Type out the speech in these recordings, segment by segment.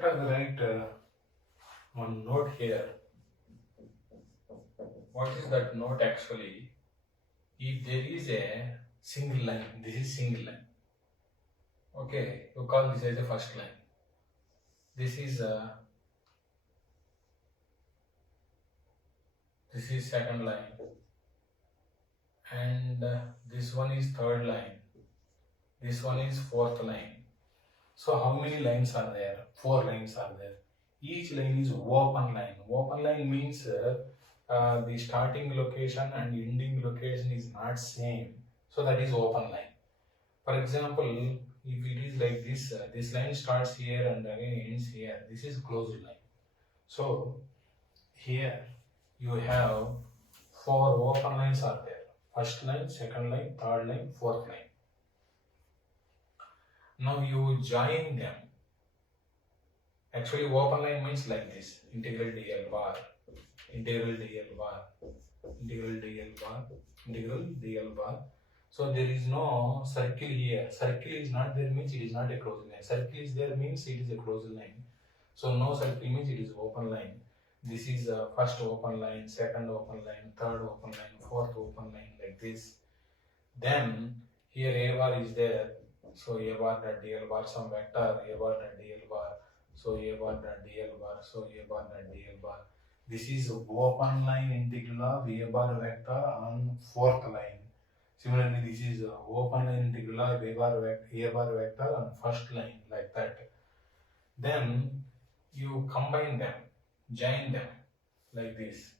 let us write one note here. What is that note actually? If there is a single line, this is single line. Okay, you call this as the first line. This is second line, and this one is third line. This one is fourth line. So how many lines are there? 4 lines are there. Each line is open line. Open line means the starting location and ending location is not same. So that is open line. For example, if it is like this, this line starts here and again ends here. This is closed line. So here you have 4 open lines are there. First line, second line, third line, fourth line. Now you join them. Actually open line means like this. Integral dl bar, integral dl bar, integral dl bar, integral dl bar. So there is no circle here. Circle is not there means it is not a closed line. Circle is there means it is a closed line. So no circle means it is open line. This is first open line, second open line, third open line, fourth open line, like this. Then here a bar is there. So a bar dot dl bar some vector, a bar dot dl bar, so a bar dot dl bar, so a bar dot dl bar. This is open line integral of a bar vector on fourth line. Similarly, this is open line integral of a bar vector on first line, like that. Then you combine them, join them like this.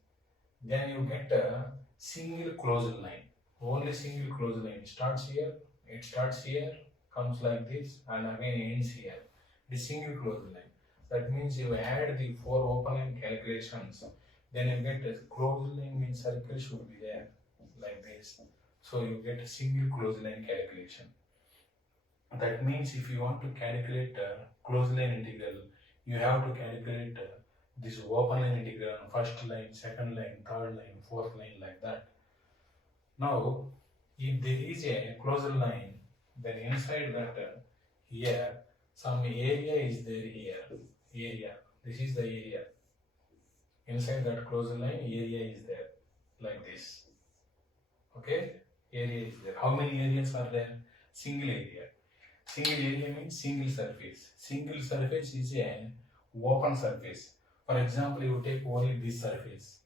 Then you get a single closed line. Only single closed line starts here, it starts here, comes like this, and again ends here. The single closed line. That means you add the 4 open line calculations. Then you get a closed line means circle should be there like this. So you get a single closed line calculation. That means if you want to calculate closed line integral, you have to calculate this open line integral on first line, second line, third line, fourth line, like that. Now, if there is a closed line, then inside that here some area is there here. Area. This is the area. Inside that closed line, area is there like this. Okay? Area is there. How many areas are there? Single area. Single area means single surface. Single surface is an open surface. For example, you take only this surface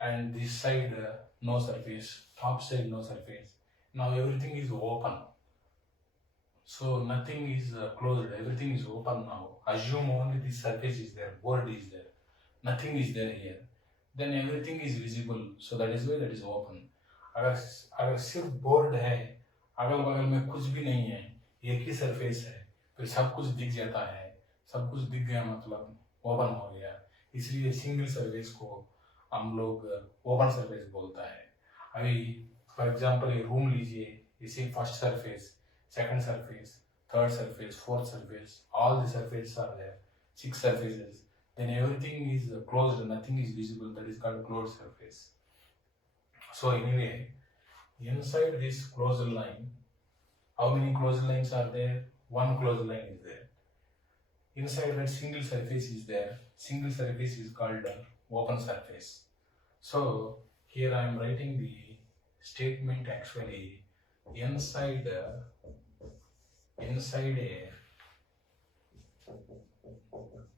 and this side no surface, top side no surface. Now everything is open. So nothing is closed, everything is open now. Assume only this surface is there, board is there. Nothing is there here. Then everything is visible. So that is why that is open. अगर सिर्फ board है, अगल बगल में कुछ भी नहीं है, एक ही सरफेस है, फिर सब कुछ दिख जाता है. सब कुछ दिख गया मतलब ओपन हो गया. इसलिए सिंगल सरफेस को हम लोग ओपन सरफेस बोलता है. अभी फॉर एग्जांपल ये रूम लीजिए, इसी first surface, second surface, third surface, fourth surface, all the surfaces are there, 6 surfaces. Then everything is closed, nothing is visible, that is called closed surface. So anyway, inside this closed line, how many closed lines are there? 1 closed line is there. Inside that single surface is there. Single surface is called open surface. So here I am writing the statement actually. Inside a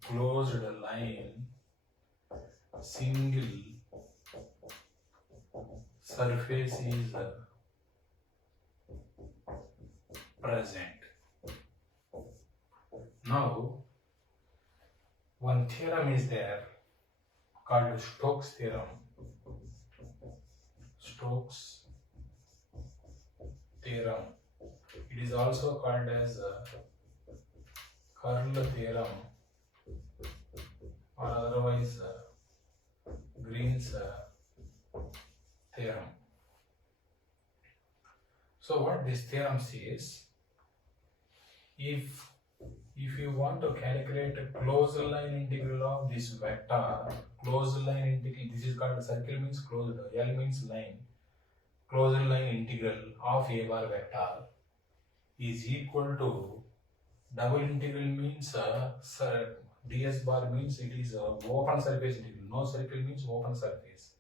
closed line, single surface is present. Now, one theorem is there called Stokes theorem. Stokes theorem. It is also called as curl theorem, or otherwise Green's theorem. So what this theorem says, if you want to calculate a closed line integral of this vector, closed line integral, this is called circle means closed, L means line, closed line integral of a bar vector is equal to double integral means ds bar means it is open surface integral. No circle means open surface.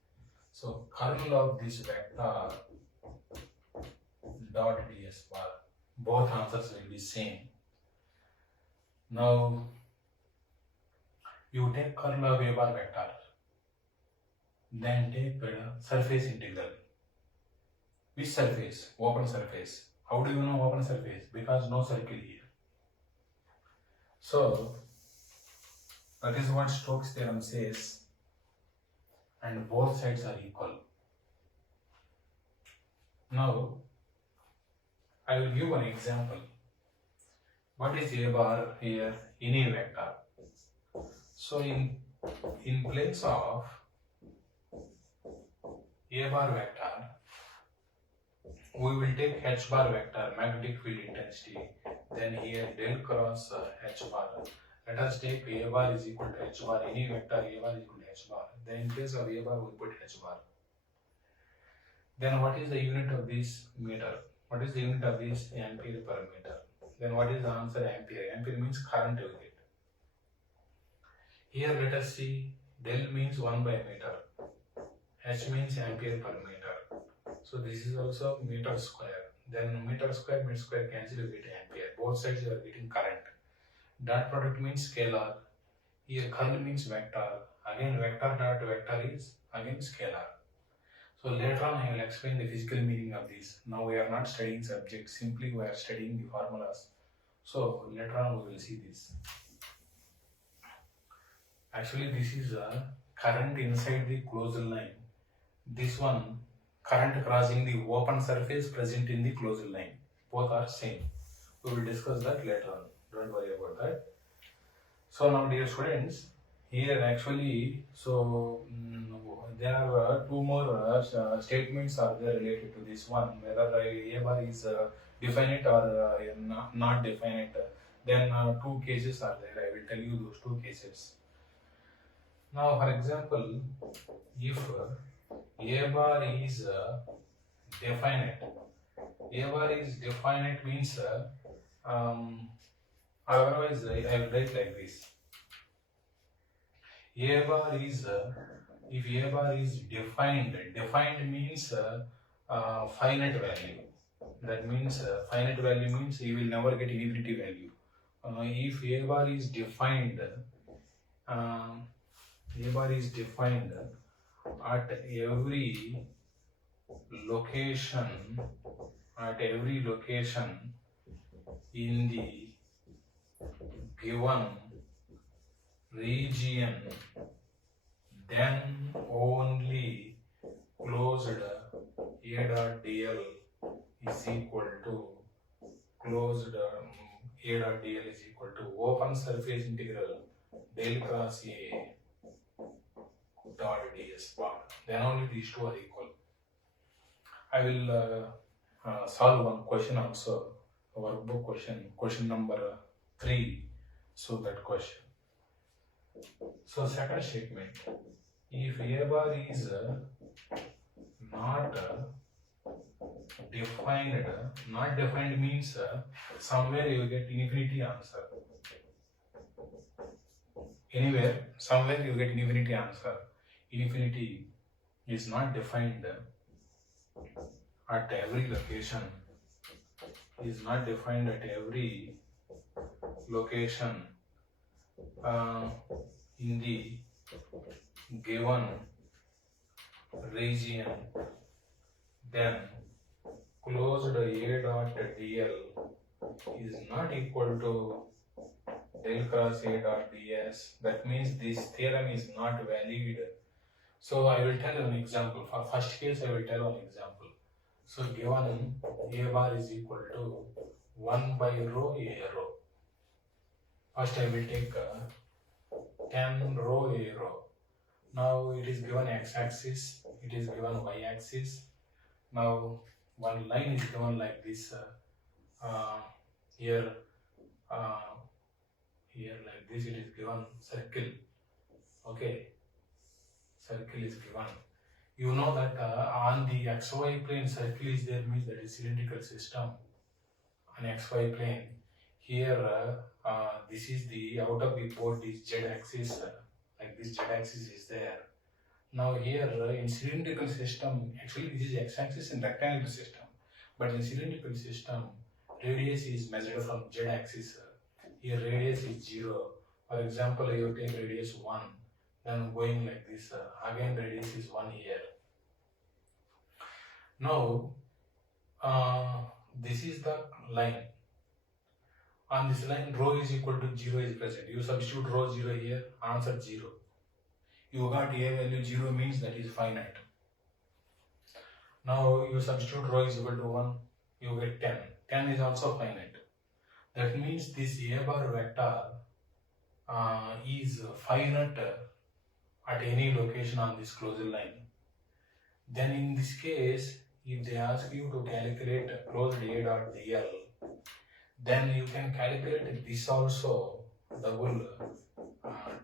So kernel of this vector dot ds bar. Both answers will be same. Now you take kernel of a bar vector, then take surface integral. Which surface? Open surface. How do you know open surface? Because no circle here. So that is what Stokes' theorem says, and both sides are equal. Now I will give one example. What is a bar here? Any vector. So in place of a bar vector, we will take h bar vector, magnetic field intensity, then here del cross h bar. Let us take a bar is equal to h bar, any vector a bar is equal to h bar. Then in place of a bar we put h bar. Then what is the unit of this meter? What is the unit of this? Ampere per meter. Then what is the answer? Ampere. Ampere means current you get. Here let us see, del means 1 by meter, h means ampere per meter. So this is also meter square. Then meter square cancel, you get ampere. Both sides you are getting current. Dot product means scalar. Here curl means vector. Again vector dot vector is again scalar. So later on I will explain the physical meaning of this. Now we are not studying subjects, simply we are studying the formulas. So later on we will see this. Actually this is a current inside the closed line. This one current crossing the open surface present in the closed line. Both are same. We will discuss that later on. Don't worry about that. So now dear students, here actually, there are two more statements are there related to this one, whether a bar is definite or not definite. Then two cases are there. I will tell you those two cases. Now for example, if a bar is definite, means otherwise I will write like this. A bar is if a bar is defined means finite value. That means finite value means you will never get infinity value. If a bar is defined, at every location in the given region, then only closed A dot dl is equal to closed A dot dl is equal to open surface integral del cross A dot ds bar. Then only these two are equal. I will solve one question also, a workbook question number 3. So that question. So second statement, if a bar is not defined means somewhere you get infinity answer. Anywhere, somewhere you get infinity answer. Infinity is not defined at every location. Is not defined at every location in the given region, then closed A dot dl is not equal to del cross A dot ds. That means this theorem is not valid. So I will tell an example. For first case I will tell one example. So given A bar is equal to 1 by rho A rho. First I will take 10 rho A rho. Now it is given x-axis, it is given y-axis. Now one line is given like this. Here like this it is given circle. Okay, circle is given. You know that on the xy plane circle is there, means that is cylindrical system on xy plane. here this is the out of the port, this z-axis, like this z-axis is there. Now here in cylindrical system, actually this is x-axis in rectangular system, but in cylindrical system, radius is measured from z-axis. Here radius is 0. For example, you take radius 1, then going like this, again radius is 1 here. Now this is the line. On this line, rho is equal to 0 is present. You substitute rho 0 here, answer 0. You got a value 0 means that is finite. Now you substitute rho is equal to 1, you get 10. 10 is also finite. That means this a bar vector is finite at any location on this closed line. Then in this case, if they ask you to calculate closed A dot dl, then you can calculate this also, double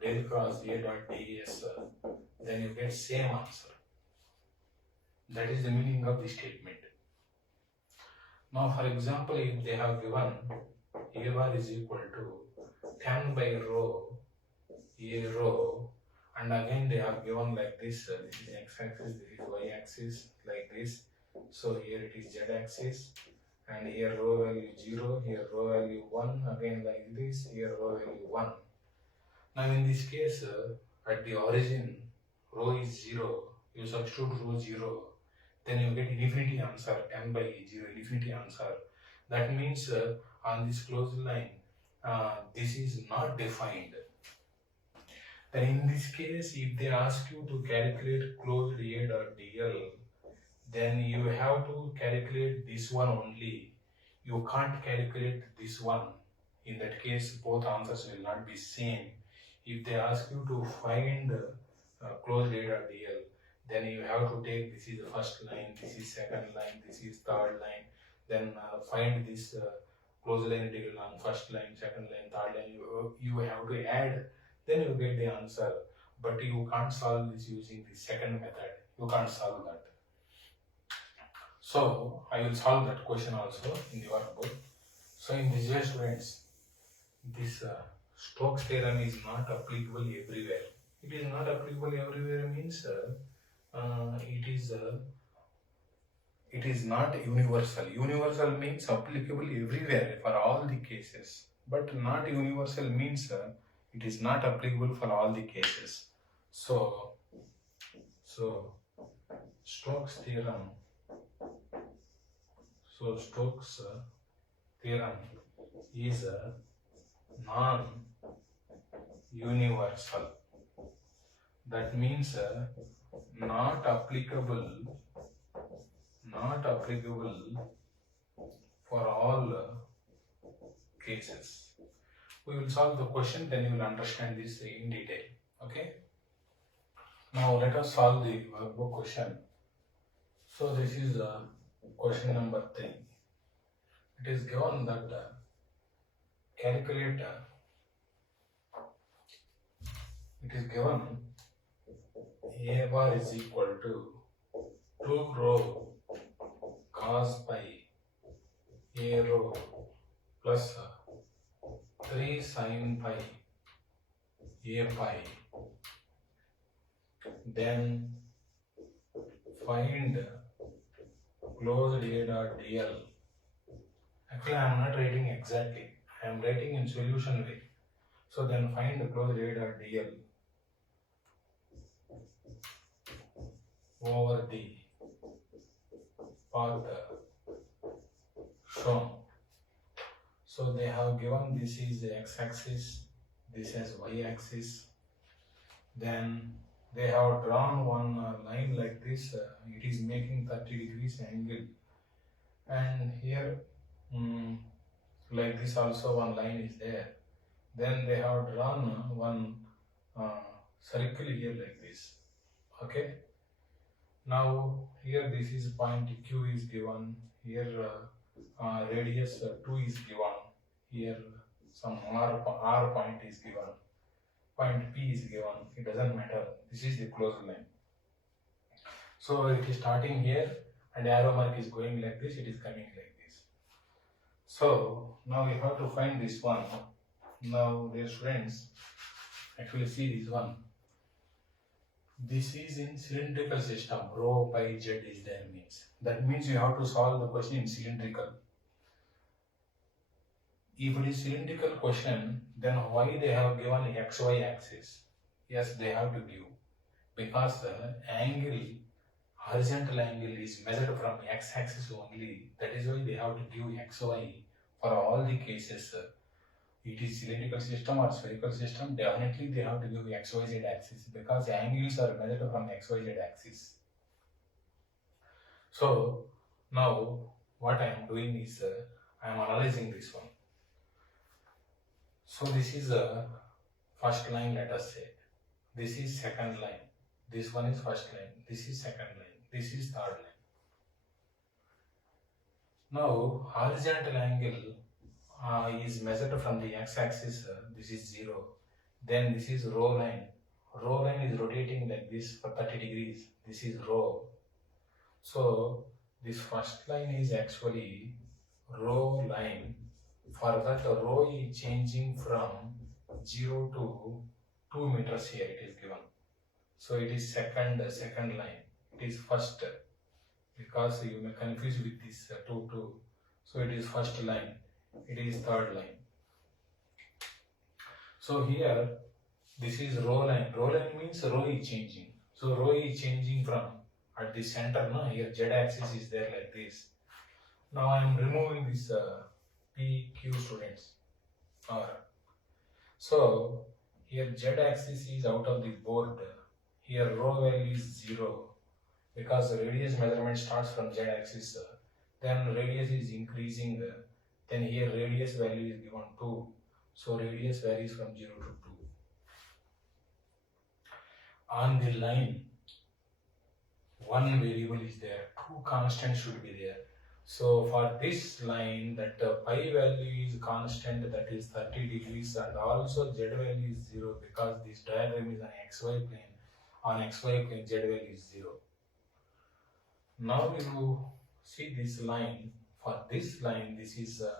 del cross A dot ds, then you get same answer. That is the meaning of the statement. Now for example, if they have given A bar is equal to 10 by rho, A rho, and again they have given like this, this is x-axis, this is y-axis, like this. So here it is z-axis, and here rho value 0, here rho value 1, again like this, here rho value 1. Now in this case, at the origin, rho is 0, you substitute rho 0, then you get infinity answer, 10 by 0, infinity answer. That means on this closed line, this is not defined. Then in this case, if they ask you to calculate closed A dot dl, then you have to calculate this one only. You can't calculate this one. In that case, both answers will not be same. If they ask you to find closed A dot dl, then you have to take, this is the first line, this is second line, this is third line, then find this closed line integral on first line, second line, third line. You have to add, then you get the answer. But you can't solve this using the second method. You can't solve that. So I will solve that question also in the workbook. So in this way, students, this Stokes theorem is not applicable everywhere. It is not applicable everywhere means it is not universal. Universal means applicable everywhere for all the cases, but not universal means it is not applicable for all the cases. So Stokes theorem. So Stokes theorem is non-universal. That means not applicable for all cases. We will solve the question, then you will understand this in detail. Okay. Now let us solve the workbook question. So this is question number 3. It is given that calculate. It is given A bar is equal to 2 rho cos pi A rho plus 3 sin pi A pi. Then find closed A dot dl. Actually, I am not writing exactly. I am writing in solution way. So then find the closed A dot dl over the path shown. So they have given this is the x-axis, this is y-axis. Then they have drawn one line like this. It is making 30 degrees angle, and here like this also one line is there. Then they have drawn one circle here like this. Okay. Now here this is point Q is given. Here radius 2 is given. Here some R point is given. Point P is given. It doesn't matter. This is the closed line. So it is starting here and arrow mark is going like this. It is coming like this. So now you have to find this one. Now dear students, actually see this one. This is in cylindrical system. Rho pi z is there means. That means you have to solve the question in cylindrical. If it is cylindrical question, then why they have given xy axis? Yes, they have to give. Because the angle, horizontal angle is measured from x-axis only. That is why they have to give xy for all the cases. It is cylindrical system or spherical system, definitely they have to give xyz axis because angles are measured from xyz axis. So now what I am doing is I am analyzing this one. So this is a first line, let us say. This is second line. This one is first line. This is second line. This is third line. Now horizontal angle is measured from the x-axis. This is 0. Then this is rho line. Rho line is rotating like this for 30 degrees. This is rho. So this first line is actually rho line. For that, the rho is changing from 0 to 2 meters here. It is given. So it is second line. It is first because you may confuse with this 2. So it is first line. It is third line. So here this is rho line. Rho line means rho is changing. So rho is changing from at the center. No, here z axis is there like this. Now I am removing this PQ students. So here z axis is out of the board. Here rho value is 0 because the radius measurement starts from z axis. Then radius is increasing. Then here radius value is given 2. So radius varies from 0 to 2. On the line, one variable is there, 2 constants should be there. So for this line, that pi value is constant, that is 30 degrees, and also z value is 0 because this diagram is on xy plane. On xy plane, z value is 0. Now you see this line. For this line, this is a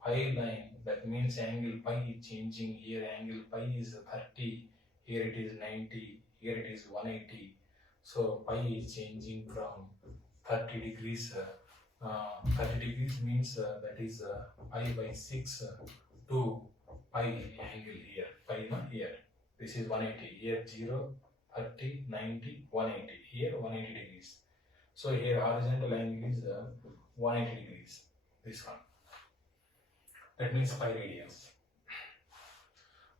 pi line. That means angle pi is changing. Here angle pi is 30. Here it is 90. Here it is 180. So pi is changing from 30 degrees. 30 degrees means that is pi by 6 to pi angle here. Pi no, here. This is 180. Here 0, 30, 90, 180. Here 180 degrees. So here horizontal angle is 180 degrees. This one. That means pi radians.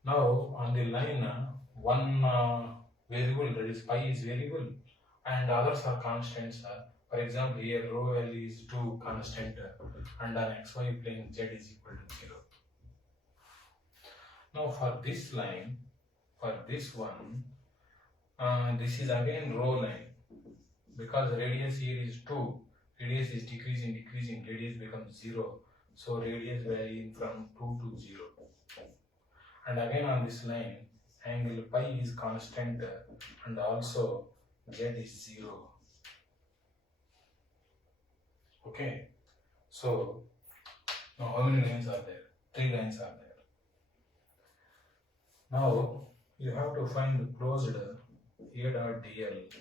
Now on the line, one variable, that is pi is variable, and others are constants. For example, here rho value is 2 constant, and on xy plane z is equal to 0. Now for this line, for this one, this is again rho line because radius here is 2. Radius is decreasing, radius becomes 0. So radius varying from 2 to 0. And again on this line, angle pi is constant and also z is 0. Okay. So now how many lines are there? 3 lines are there. Now you have to find the closed A dot dl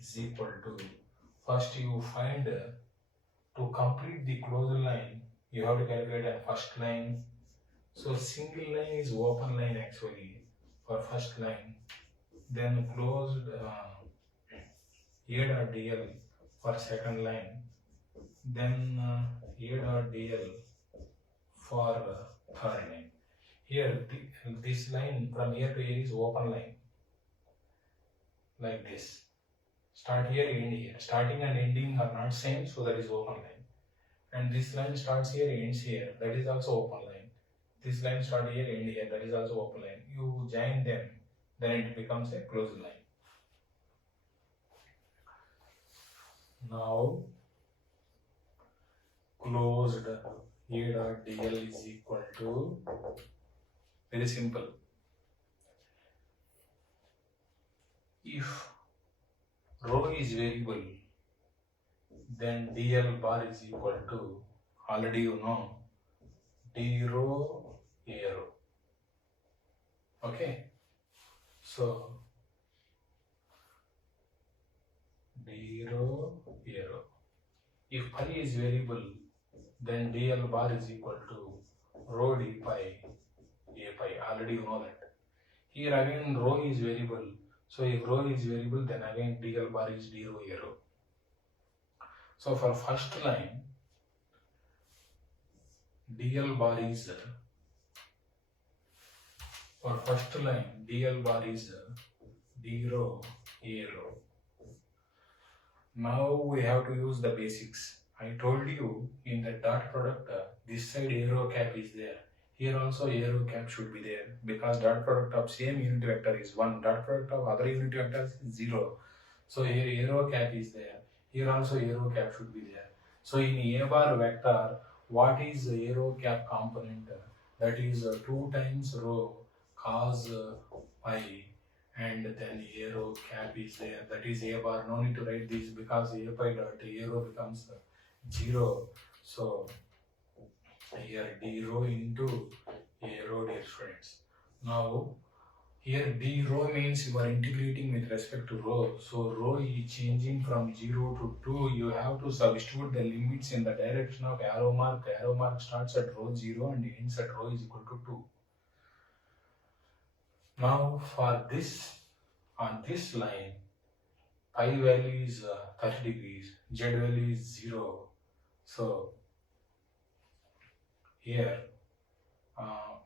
is equal to, first you find to complete the closed line, you have to calculate a first line. So single line is open line actually for first line. Then closed A dot dl for second line. Then A dot dl for third line. Here this line from here to here is open line. Like this. Start here, end here. Starting and ending are not same, so that is open line. And this line starts here, ends here. That is also open line. This line starts here, end here. That is also open line. You join them, then it becomes a closed line. Now, closed A dot dl is equal to, very simple. If rho is variable, then dl bar is equal to, already you know, d rho a rho. Okay, so d rho a rho. If pi is variable, then dl bar is equal to rho d pi a pi. Already you know that. Here again rho is variable. So if rho is variable, then again dl bar is d rho a rho. So for first line, dl bar is d rho a rho. Now we have to use the basics. I told you in the dot product, this side arrow cap is there. Here also arrow cap should be there because dot product of same unit vector is 1. Dot product of other unit vectors is 0. So here arrow cap is there. Here also arrow cap should be there. So in A bar vector, what is the arrow cap component? That is 2 times rho cos pi, and then arrow cap is there. That is A bar. No need to write this because A pi dot arrow becomes 0. So here d rho into a rho, dear students. Now here d rho means you are integrating with respect to rho. So rho is changing from 0 to 2. You have to substitute the limits in the direction of arrow mark. Arrow mark starts at rho 0 and ends at rho is equal to 2. Now for this, on this line, pi value is 30 degrees, z value is 0. So here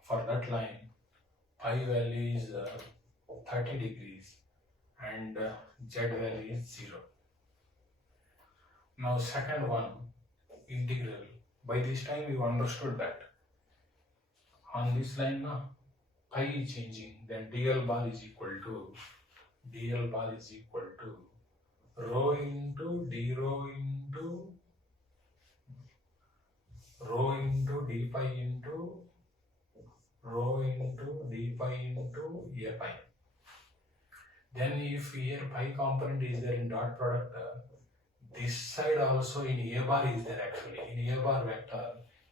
for that line, pi value is 30 degrees and z value is 0. Now second one, integral. By this time you understood that on this line pi is changing, then dl bar is equal to rho into d rho into rho into d pi into rho into d pi into a pi. Then if here pi component is there in dot product, this side also in a bar is there actually. In a bar vector,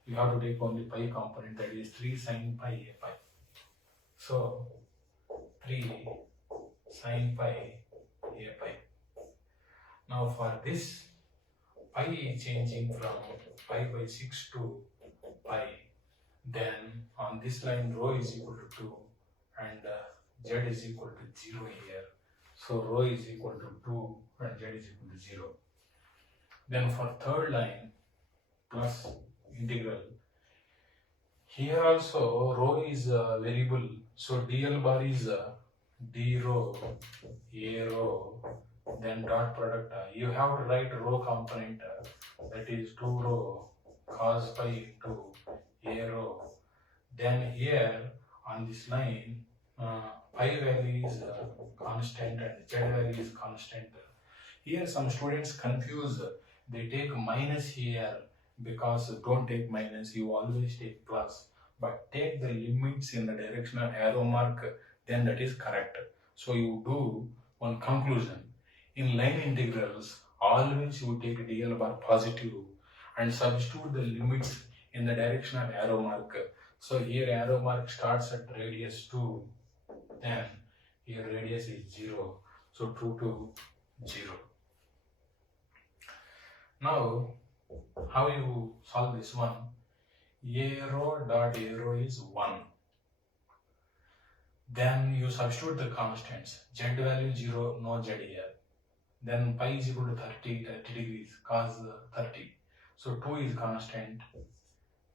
you have to take only pi component, that is 3 sin pi a pi. So 3 sin pi a pi. Now for this, pi is changing from pi by 6 to pi. Then on this line rho is equal to 2 and z is equal to 0 here. So rho is equal to 2 and z is equal to 0. Then for third line, plus integral. Here also rho is a variable. So dl bar is d rho a rho, then dot product. You have to write rho component, that is 2 rho cos pi into a rho. Then here on this line, pi value is constant and z value is constant. Here some students confuse. They take minus here because don't take minus, you always take plus. But take the limits in the direction of arrow mark, then that is correct. So you do one conclusion. In line integrals, always you take dl bar positive and substitute the limits in the direction of arrow mark. So here arrow mark starts at radius 2, then here radius is 0. So 2 to 0. Now, how you solve this one? Arrow dot arrow is 1. Then you substitute the constants. Z value 0, no z here. Then pi is equal to 30 degrees, cos 30. So 2 is constant.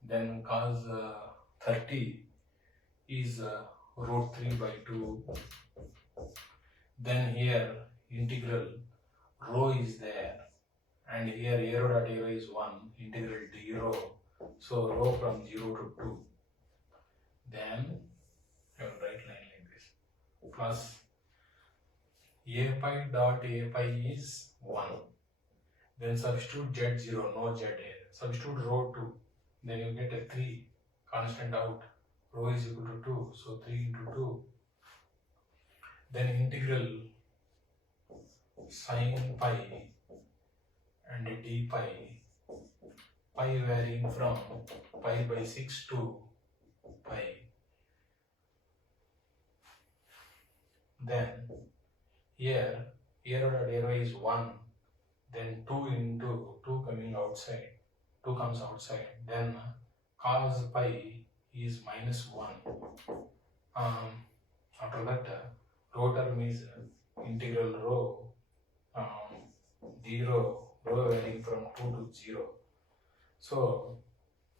Then cos 30 is root 3 by 2. Then here integral rho is there. And here arrow dot arrow is 1, integral d rho. So rho from 0 to 2. Then you will write line like this. Plus a pi dot a pi is 1. Then substitute z0, no z here. Substitute rho 2. Then you get a 3 constant out. Rho is equal to 2. So 3 into 2. Then integral sin pi and d pi. pi varying from pi by 6 to pi. Then here the arrow is 1, then 2 into 2 coming outside, 2 comes outside, then cos pi is -1. After that, rho term is integral rho 0, rho varying from 2 to 0. So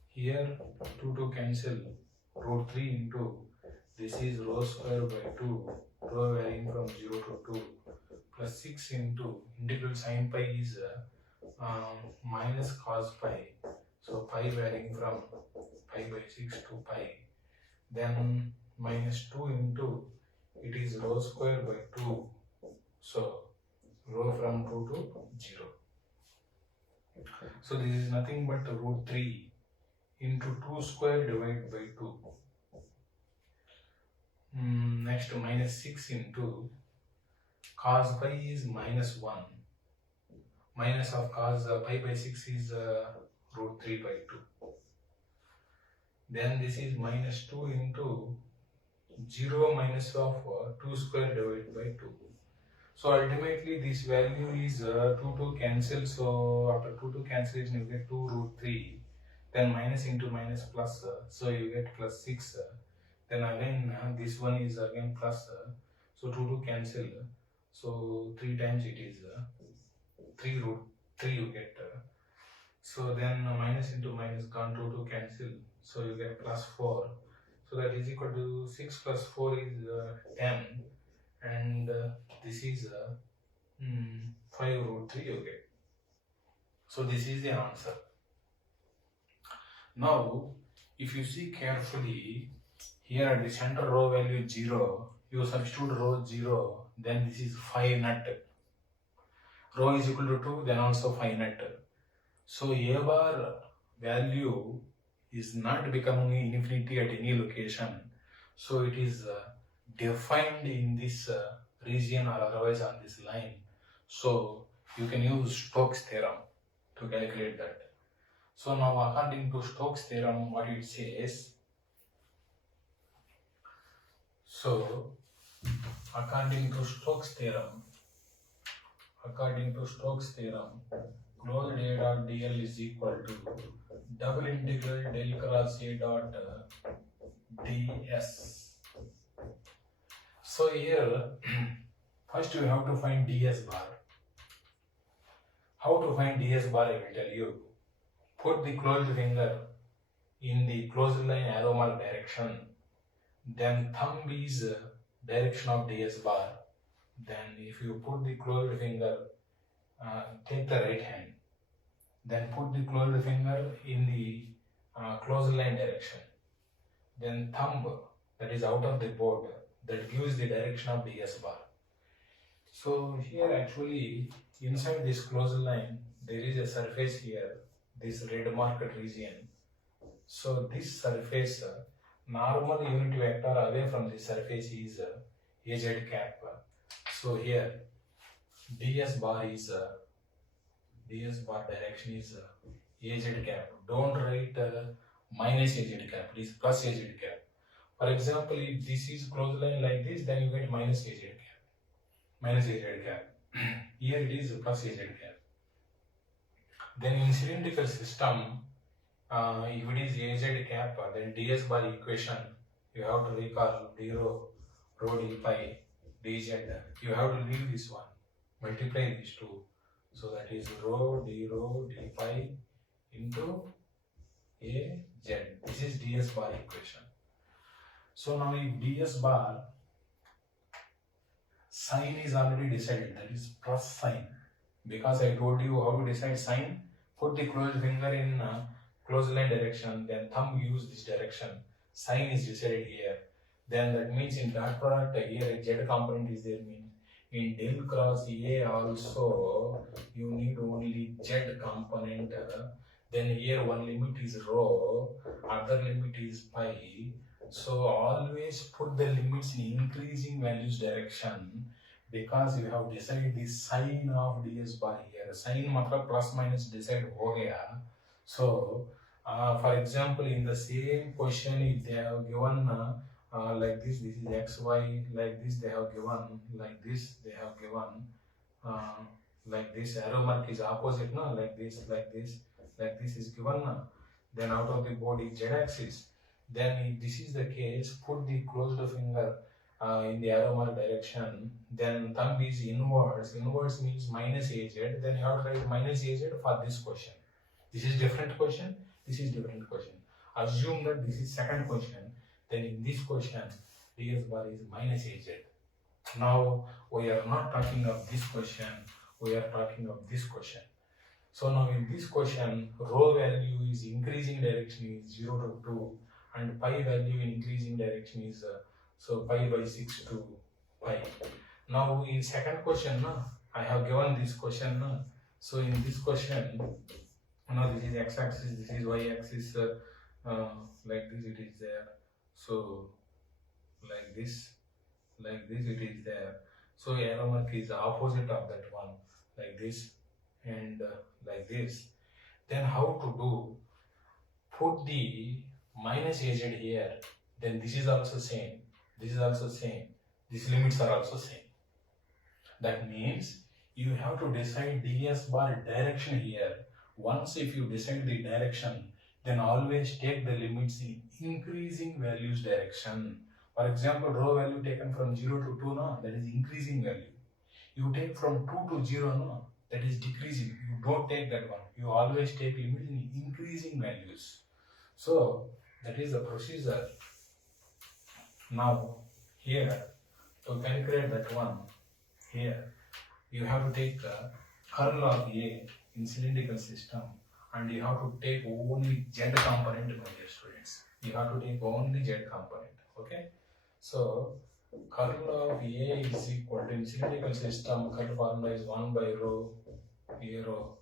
here 2 cancel, root 3 into this is rho square by 2, rho varying from 0 to 2, plus 6 into integral sin pi is minus cos pi. So pi varying from pi by 6 to pi. Then minus 2 into it is rho square by 2. So rho from 2 to 0. So this is nothing but root 3 into 2 square divided by 2. Next minus 6 into cos pi is -1. Minus of cos pi by 6 is root 3 by 2. Then this is minus 2 into 0 minus of 2 square divided by 2. So ultimately this value is 2 cancel. So after 2 cancellation you get 2 root 3. Then minus into minus plus. So you get plus 6. Then again this one is again plus. So 2 cancel. So 3 times it is 3 root 3 you get. So then minus into minus gone, 2 cancel. So you get plus 4. So that is equal to 6 plus 4 is 10. And this is 5 root 3 you get. So this is the answer. Now if you see carefully, here at the center row value 0, you substitute row 0, then this is 5 net. Rho is equal to 2, then also 5 net. So A bar value is not becoming infinity at any location. So it is defined in this region or otherwise on this line. So you can use Stokes theorem to calculate that. So now according to Stokes theorem, what it says, so according to Stokes theorem, closed A dot dl is equal to double integral del cross A dot ds. So here first you have to find ds bar. How to find ds bar I will tell you. Put the closed finger in the closed line arrow mark direction, then thumb is direction of ds bar. Then if you put the closed finger, take the right hand, then put the closed finger in the closed line direction, then thumb that is out of the board, that gives the direction of ds bar. So here actually inside this closed line there is a surface here, this red marked region. So this surface, normal unit vector away from the surface is az cap. So here ds bar direction is az cap. Don't write minus az cap, it is plus az cap. For example, if this is closed line like this, then you get minus az cap. Here it is plus az cap. Then in cylindrical system, if it is az cap, then ds bar equation you have to recall d rho d pi dz. You have to leave this one, multiply these two. So that is rho d pi into az. This is ds bar equation. So now if ds bar sign is already decided, that is plus sign, because I told you how to decide sign. Put the closed finger in closed line direction, then thumb use this direction. Sign is decided here. Then that means in dot product here a z component is there, means in del cross A also you need only z component. Then here one limit is rho, other limit is pi. So always put the limits in increasing values direction, because you have decided the sign of ds bar here. Sign matlab plus minus decide ho gaya. So, for example, in the same question, if they have given like this is xy, like this they have given, like this they have given, uh, like this arrow mark is opposite, no? Like this, like this, like this is given. Then out of the board is z-axis. Then if this is the case, put the closed finger in the arrow mark direction. Then thumb is inwards. Inwards means minus az. Then you have to write minus az for this question. This is different question. This is different question. Assume that this is second question. Then in this question, ds bar is minus az. Now we are not talking of this question. We are talking of this question. So now in this question, rho value is increasing direction is 0 to 2, and pi value in increasing direction is so pi by 6 to pi. Now in second question, I have given this question. So in this question, now this is x-axis, this is y-axis, like this it is there. So like this it is there. So arrow mark is opposite of that one, like this and like this. Then how to do? Put the minus az here. Then this is also same. This is also same. These limits are also same. That means you have to decide ds bar direction here. Once if you decide the direction, then always take the limits in increasing values direction. For example, rho value taken from 0 to 2, that is increasing value. You take from 2 to 0, that is decreasing. You don't take that one. You always take limits in increasing values. So that is the procedure. Now here, to calculate that one, here you have to take curl of A in cylindrical system, and you have to take only z component, my dear students. You have to take only z component. Okay. So curl of A is equal to, in cylindrical system, curl formula is 1 by rho A rho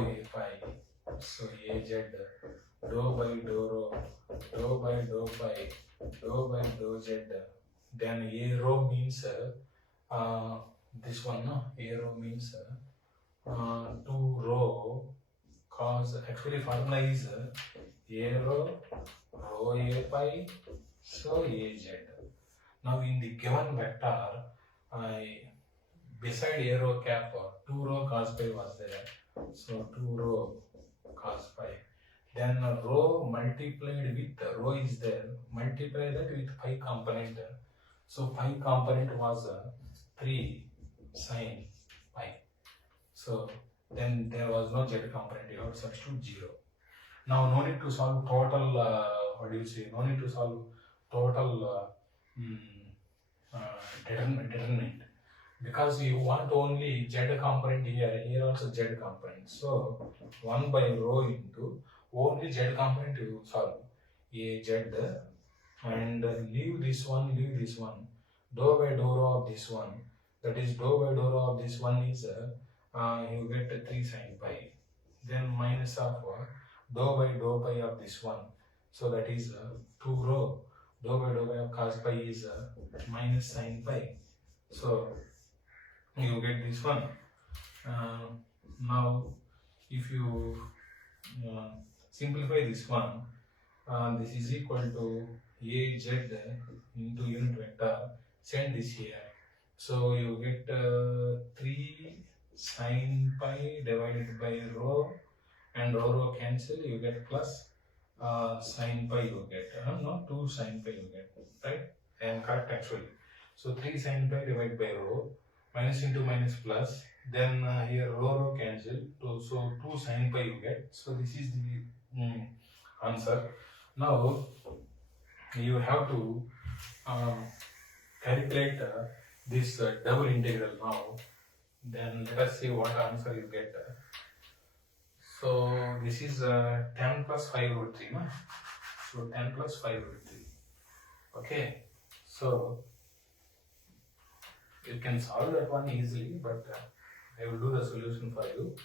A pi. So Az dou by dou rho, dou by dou pi, dou by dou z. Then A rho means this one, A rho means 2 rho cos, actually formula is A rho A pi, so Az. Now in the given vector, beside A rho cap, 2 rho cos pi was there, so 2 rho cos pi. Then rho multiplied with rho is there, multiply that with pi component. So pi component was 3 sin pi. So then there was no z component, you have to substitute 0. Now no need to solve total, no need to solve total determinant, because you want only z component here also z component. So 1 by rho into only z component you solve, Az, and leave this one, dou by dou rho of this one, that is dou by dou rho of this one is you get 3 sin pi, then minus of dou by dou pi of this one, so that is 2 rho, dou by dou pi of cos pi is minus sin pi, so you get this one. Now if you simplify this one, this is equal to Az into unit vector, send this here, so you get 3 sin pi divided by rho, and rho cancel, you get plus sin pi you get, not 2 sin pi you get, right? I am correct actually. So 3 sin pi divided by rho, minus into minus plus, then here rho cancel, so 2 sin pi you get. So this is the answer. Now you have to calculate this double integral now. Then let us see what answer you get. So this is 10 plus 5 root 3, no? So 10 plus 5 root 3. Okay, so you can solve that one easily, but I will do the solution for you.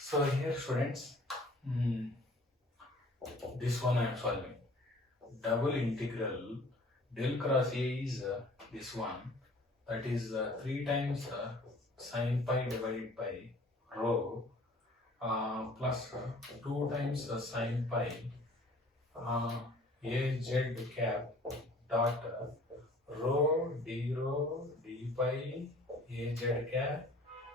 So here students, this one I am solving. Double integral del cross A is this one, that is 3 times sin pi divided by rho plus 2 times sine pi az cap dot rho d pi az cap.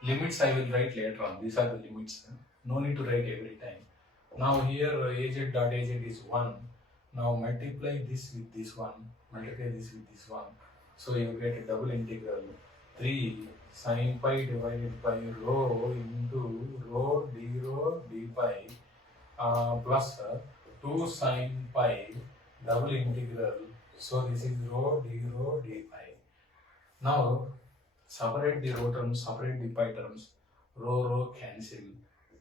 Limits I will write later on. These are the limits. No need to write every time. Now here az dot az is 1. Now multiply this with this one. Multiply this with this one. So you get a double integral 3 sin pi divided by rho into rho d pi plus 2 sin pi double integral. So this is rho d pi. Now separate the rho terms, separate the pi terms. Rho cancel.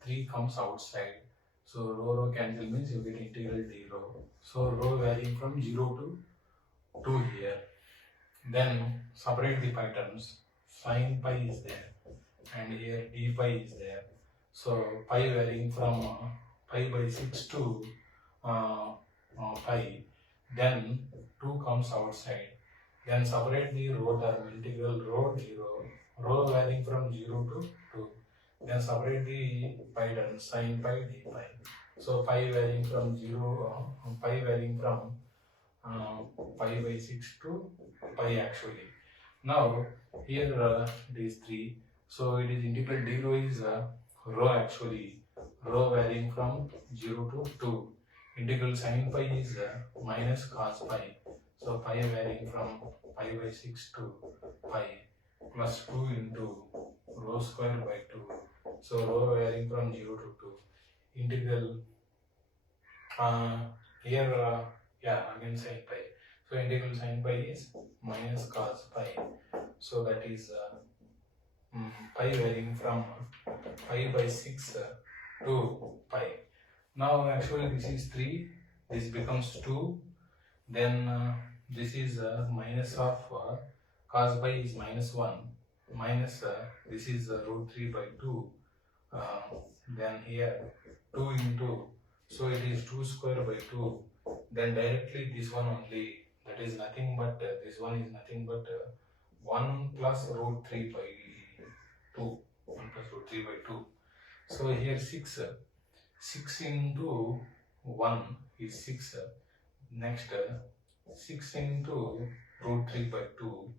3 comes outside. So rho cancel means you get integral d rho. So rho varying from 0 to 2 here. Then separate the pi terms. Sin pi is there and here d pi is there. So pi varying from pi by 6 to pi. Then 2 comes outside. Then separate the rho term, integral rho d rho. Rho varying from 0 to 2. Then separate the pi term, sin pi d pi. So pi varying from 0, pi varying from pi by 6 to pi actually. Now here it is 3. So it is integral d rho is rho actually. Rho varying from 0 to 2. Integral sin pi is minus cos pi. So pi varying from pi by 6 to pi plus 2 into rho square by 2. So rho varying from 0 to 2. Integral here again sin pi. So integral sin pi is minus cos pi. So that is pi varying from pi by 6 to pi. Now actually this is 3. This becomes 2. Then this is minus of cos pi is minus 1. Minus this is root 3 by 2. Then here 2 into, so it is 2 square by 2. Then directly this one only, that is nothing but this one is nothing but 1 plus root 3 by 2. 1 plus root 3 by 2. So here 6. 6 into 1 is 6. Next 6 into root 3 by 2.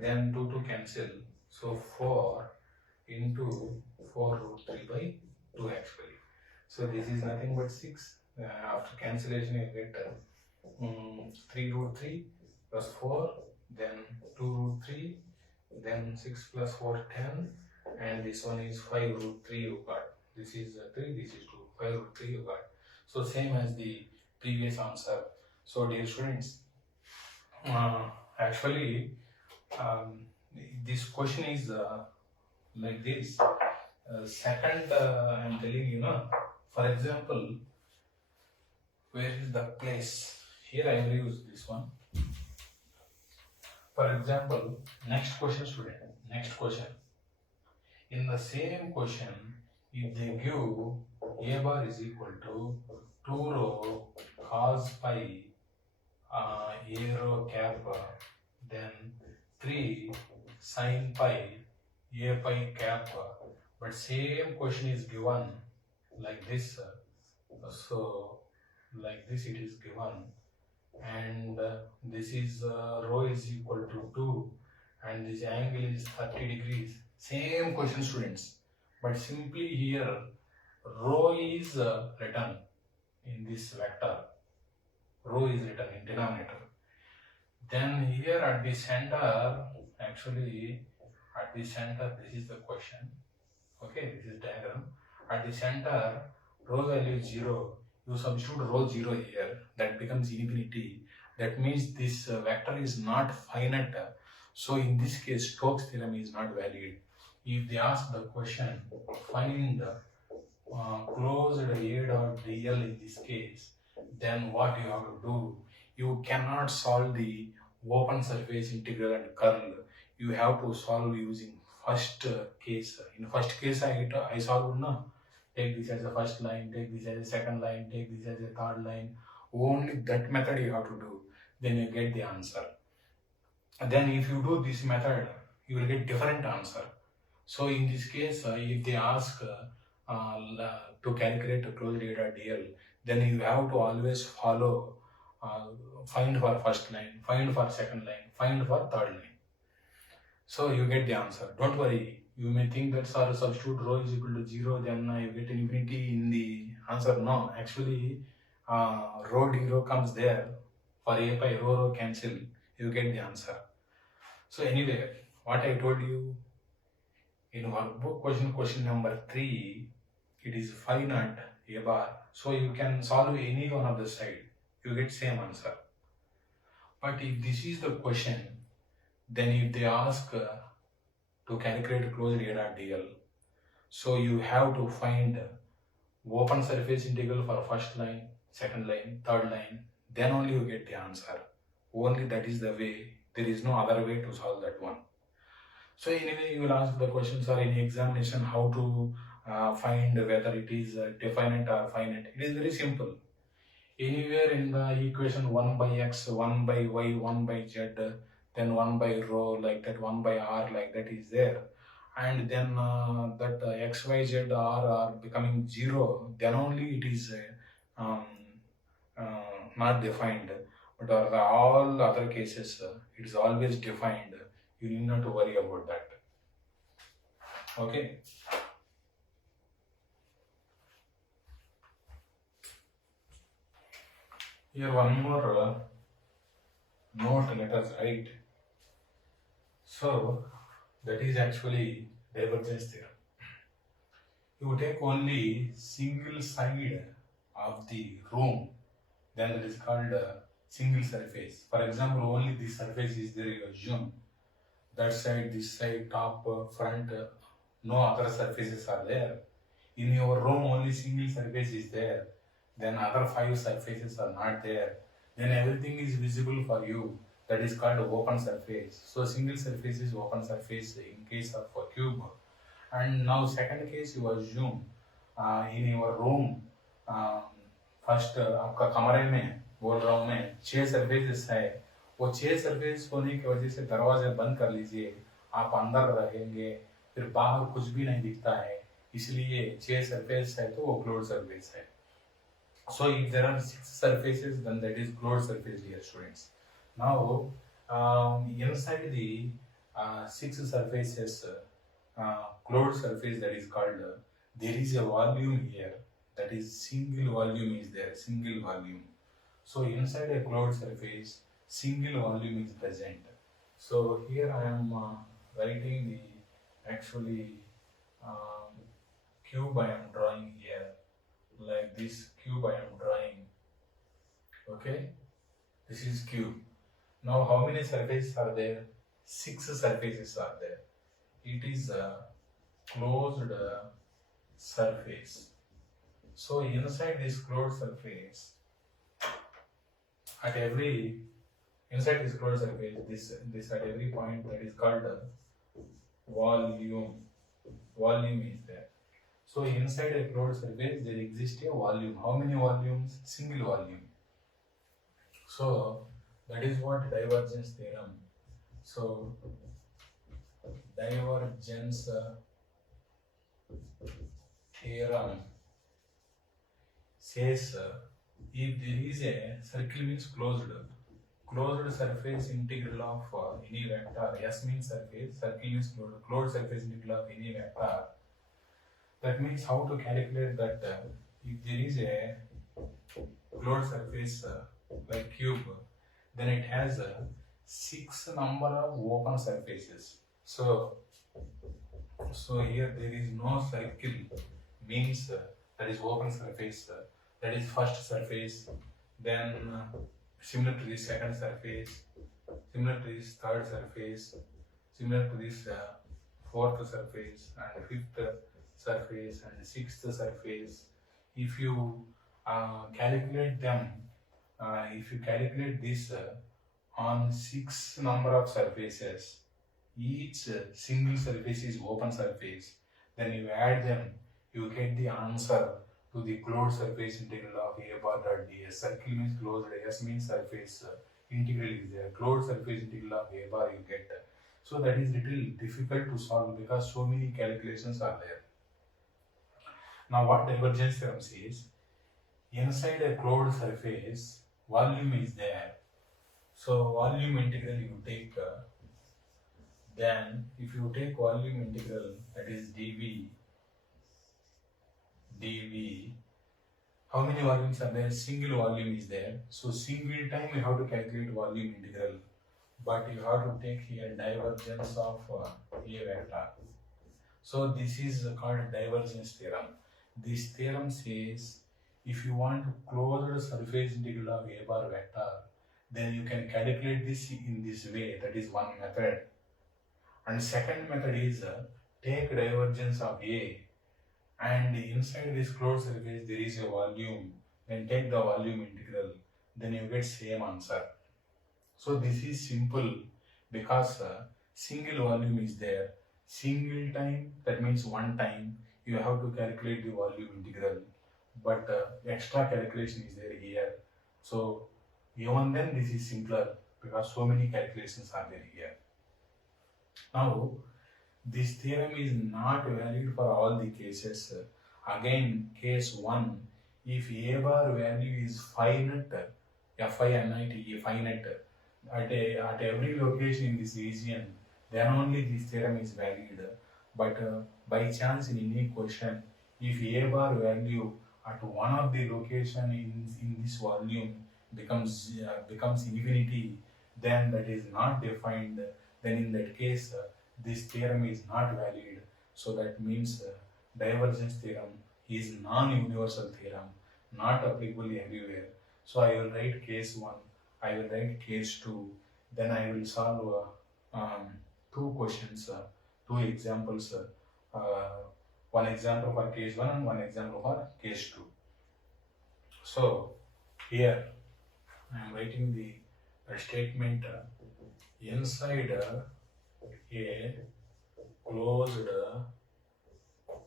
Then 2 cancel. So 4 into 4 root 3 by 2 actually. So this is nothing but 6. After cancellation you get 3 root 3 plus 4, then 2 root 3, then 6 plus 4 10, and this one is 5 root 3 you got. This is 3, this is 2, 5 root 3 you got. So same as the previous answer. So dear students, actually this question is like this. Second I am telling you now, for example, where is the place? Here I will use this one. For example, next question student, next question. In the same question, if they give a bar is equal to 2 rho cos pi a rho cap, then 3 sin pi a pi cap, but same question is given like this. So like this it is given, and this is rho is equal to 2 and this angle is 30 degrees. Same question students, but simply here rho is written in this vector. Rho is written in denominator. Then here at the center, actually at the center, this is the question. Okay, this is diagram. At the center, rho value is 0. You substitute rho 0 here, that becomes infinity. That means this vector is not finite. So in this case, Stokes theorem is not valid. If they ask the question, find closed A dot dl in this case, then what you have to do? You cannot solve the open surface integral and curl. You have to solve using first case. In first case, I solved now. Take this as a first line, take this as a second line, take this as a third line. Only that method you have to do. Then you get the answer. And then if you do this method, you will get different answer. So in this case, if they ask to calculate a closed data DL, then you have to always follow find for first line, find for second line, find for third line. So you get the answer. Don't worry. You may think that sir, substitute rho is equal to 0, then you get infinity in the answer. No, actually, rho d rho comes there. For a by rho cancel, you get the answer. So anyway, what I told you in workbook question number 3, it is 5 not a bar. So you can solve any one of the side. You get same answer. But if this is the question, then if they ask to calculate closed data DL, so you have to find open surface integral for first line, second line, third line, then only you get the answer. Only that is the way. There is no other way to solve that one. So anyway, you will ask the questions or in examination how to find whether it is definite or finite. It is very simple. Anywhere in the equation 1 by x, 1 by y, 1 by z, then 1 by rho like that, 1 by r like that is there, and then that x, y, z, r are becoming 0, then only it is not defined. But all other cases, it is always defined. You need not to worry about that. Okay. Here one more note let us write. So that is actually divergence theorem. You take only single side of the room, then it is called single surface. For example, only this surface is there, you assume. That side, this side, top, front, no other surfaces are there. In your room, only single surface is there. Then other 5 surfaces are not there. Then everything is visible for you. That is called open surface. So single surface is open surface in case of a cube. And now second case, you assume in your room, first आपका कमरे में बोल रहा हूँ मैं 6 surfaces है, वो 6 surface होने की वजह से दरवाजे बंद कर लीजिए, आप अंदर रहेंगे, फिर बाहर कुछ भी नहीं दिखता है, इसलिए 6 सर्फेस है तो वो क्लोज्ड सर्फेस है. So if there are 6 surfaces, then that is closed surface, dear students. Now inside the 6 surfaces, closed surface, that is called, there is a volume here, that is single volume is there, single volume. So inside a closed surface, single volume is present. So here I am writing the actually cube I am drawing here, like this cube I am drawing. Okay, this is cube. Now how many surfaces are there? 6 surfaces are there. It is a closed surface. So inside this closed surface, at every inside this closed surface, this at every point, that is called volume. Volume is there. So inside a closed surface, there exists a volume. How many volumes? Single volume. So that is what divergence theorem. So divergence theorem says if there is a circle means closed surface integral of any vector, S means surface, circle means closed surface integral of any vector. That means how to calculate that if there is a closed surface like cube, then it has 6 number of open surfaces. So here there is no circle, means that is open surface, that is first surface, then similar to this second surface, similar to this third surface, similar to this fourth surface and fifth surface and sixth surface. If you calculate them, if you calculate this on 6 number of surfaces, each single surface is open surface, then you add them, you get the answer to the closed surface integral of a bar dot ds. Circle means closed, S means surface, integral is there, closed surface integral of a bar you get. So that is little difficult to solve because so many calculations are there. Now what divergence theorem says, inside a closed surface, volume is there. So volume integral you take, then if you take volume integral, that is dv, how many volumes are there? Single volume is there. So single time you have to calculate volume integral, but you have to take here divergence of a vector. So this is called divergence theorem. This theorem says if you want to close the surface integral of a bar vector, then you can calculate this in this way. That is one method. And second method is take divergence of A, and inside this closed surface there is a volume. Then take the volume integral, then you get same answer. So this is simple because single volume is there. Single time, that means one time you have to calculate the volume integral, but extra calculation is there here. So even then this is simpler because so many calculations are there here. Now this theorem is not valid for all the cases. Again, case 1, if a bar value is finite, finite, finite at every location in this region, then only this theorem is valid. But by chance in any question, if a bar value at one of the location in this volume becomes infinity, then that is not defined. Then in that case, this theorem is not valid. So that means divergence theorem is non-universal theorem, not applicable everywhere. So I will write case 1, I will write case 2, then I will solve two questions, two examples, one example for case 1 and one example for case 2. So here I am writing the statement inside a closed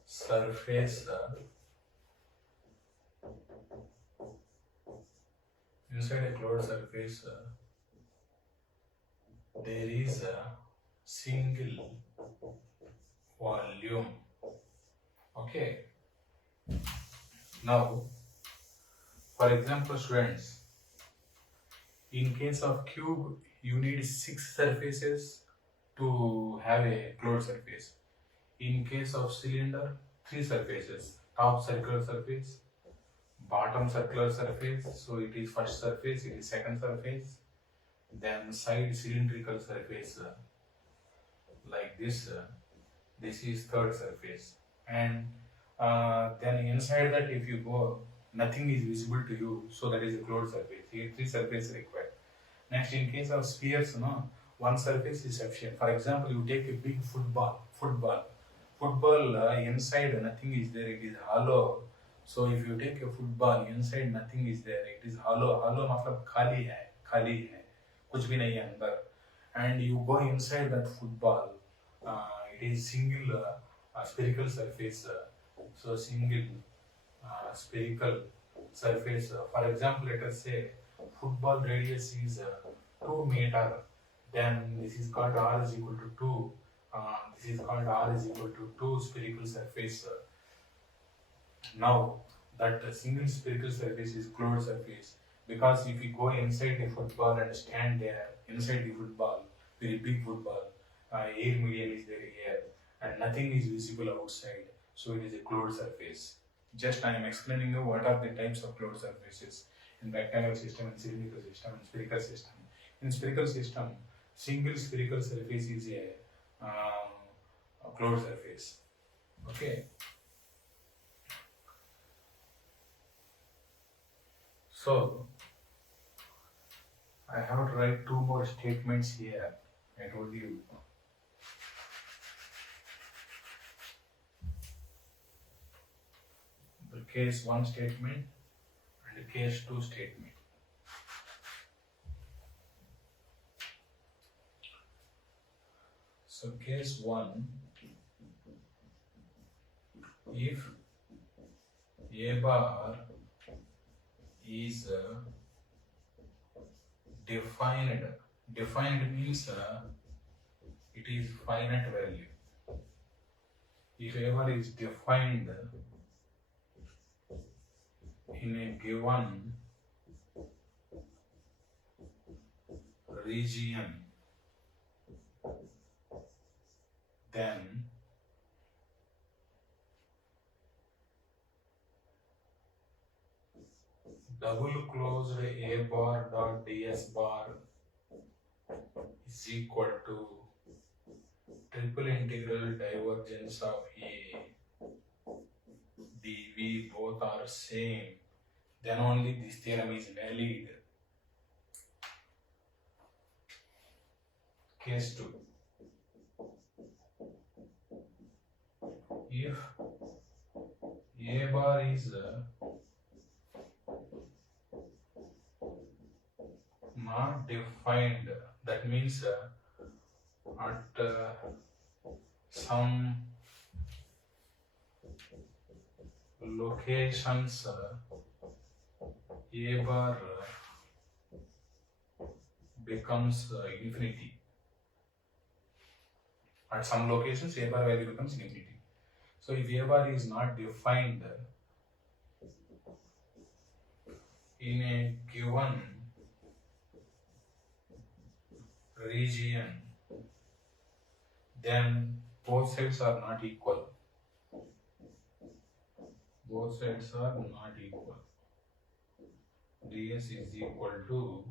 surface, inside a closed surface there is a single volume. Okay. Now, for example, students, in case of cube, you need 6 surfaces to have a closed surface. In case of cylinder, 3 surfaces: top circular surface, bottom circular surface, so it is first surface, it is second surface, then side cylindrical surface like this, this is third surface, and then inside that if you go, nothing is visible to you, so that is a closed surface. Here 3 surfaces required. Next, in case of spheres, one surface is sufficient. For example, you take a big football, inside nothing is there, it is hollow. So if you take a football, inside nothing is there, it is hollow. Hollow मतलब खाली है, कुछ भी नहीं है अंदर. And you go inside that football, it is single spherical surface. So single spherical surface. For example, let us say football radius is 2 meter. Then this is called r is equal to 2. This is called r is equal to 2 spherical surface. Now that single spherical surface is closed surface, because if you go inside the football and stand there inside the football, very big football, air medium is there here and nothing is visible outside, so it is a closed surface. Just I am explaining you what are the types of closed surfaces in rectangular system and cylindrical system and spherical system. In spherical system, single spherical surface is a closed surface. Okay. So I have to write 2 more statements here. I told you. The case 1 statement and the case 2 statement. So case 1, if a bar is defined means it is finite value. If a bar is defined, in a given region, then double closed a bar dot ds bar is equal to triple integral divergence of a dv, both are same, then only this theorem is valid. Case 2. If a bar is not defined, that means at some locations a bar becomes infinity. At some locations a bar value becomes infinity. So if a bar is not defined in a given region, then both sides are not equal. Both sides are not equal. ds is equal to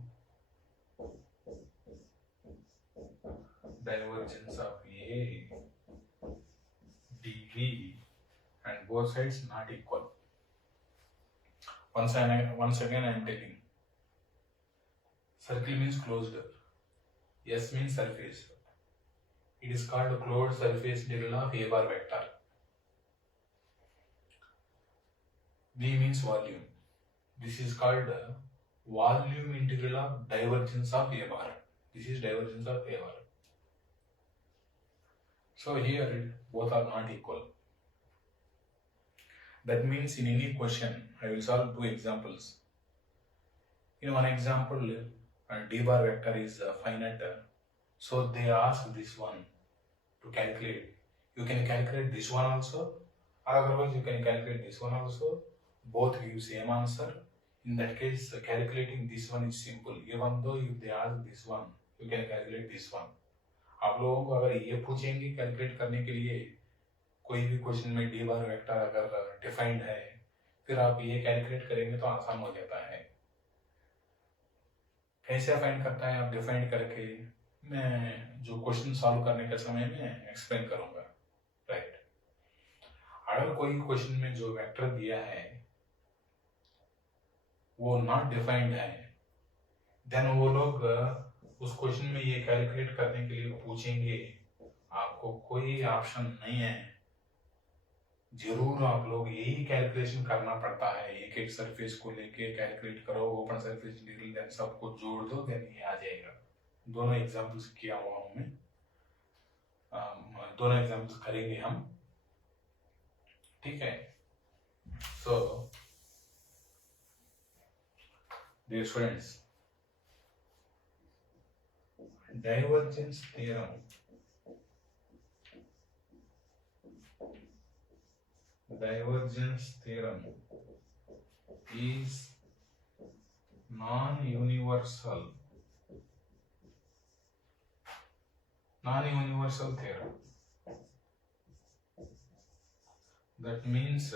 divergence of a dv, and both sides not equal. Once again I am telling, circle means closed, S means surface. It is called a closed surface integral of a bar vector. V means volume. This is called volume integral of divergence of a bar. This is divergence of a bar. So here both are not equal. That means in any question I will solve two examples. In one example, d bar vector is finite, so they ask this one to calculate. You can calculate this one also, or otherwise you can calculate this one also. Both give same answer. In that case, calculating this one is simple. Even though if they ask this one, you can calculate this one. आप लोगों को अगर ये पूछेंगे calculate करने के लिए, कोई भी क्वेश्चन में डी बार वेक्टर अगर डिफाइंड है, फिर आप ये कैलकुलेट करेंगे तो आसान हो जाता है. कैसे फाइंड करता है आप डिफाइंड करके, मैं जो क्वेश्चन सॉल्व करने के समय में एक्सप्लेन करूंगा. राइट. अगर कोई क्वेश्चन में जो वेक्टर दिया है वो नॉट डिफाइंड है, देन वो लोग उस क्वेश्चन में ये कैलकुलेट करने के लिए पूछेंगे. आपको कोई ऑप्शन नहीं है, जरूर आप लोग यही कैलकुलेशन करना पड़ता है. एक एक सरफेस को लेके कैलकुलेट करो, ओपन सरफेस इंटीग्रल, देन सबको जोड़ दो, देन ये आ जाएगा. दोनों एग्जांपल्स किया हुआ हूं मैं, दोनों एग्जांपल्स करेंगे हम. ठीक है. So dear students, divergence theorem is non-universal theorem. That means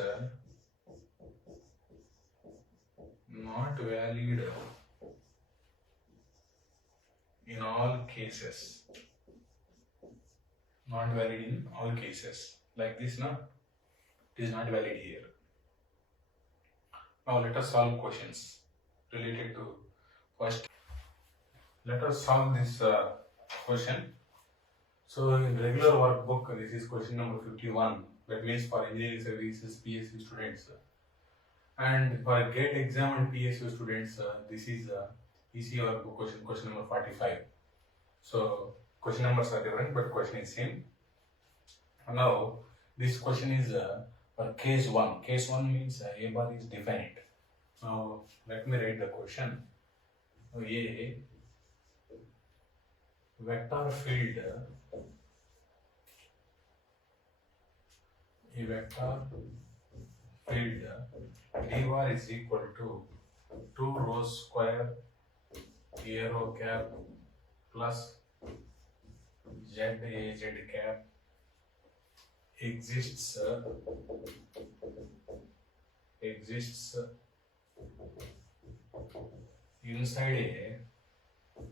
not valid in all cases. Not valid in all cases. Like this, no? It is not valid here. Now let us solve questions related to first. Let us solve this question. So in regular workbook, this is question number 51. That means for engineering services PSU students. And for GATE exam and PSU students, this is EC workbook question number 45. So question numbers are different, but question is same. Now this question is for case 1. Case 1 means a bar is defined. Now let me write the question. A vector field field d bar is equal to 2 rho square aero cap plus z a z cap exists inside a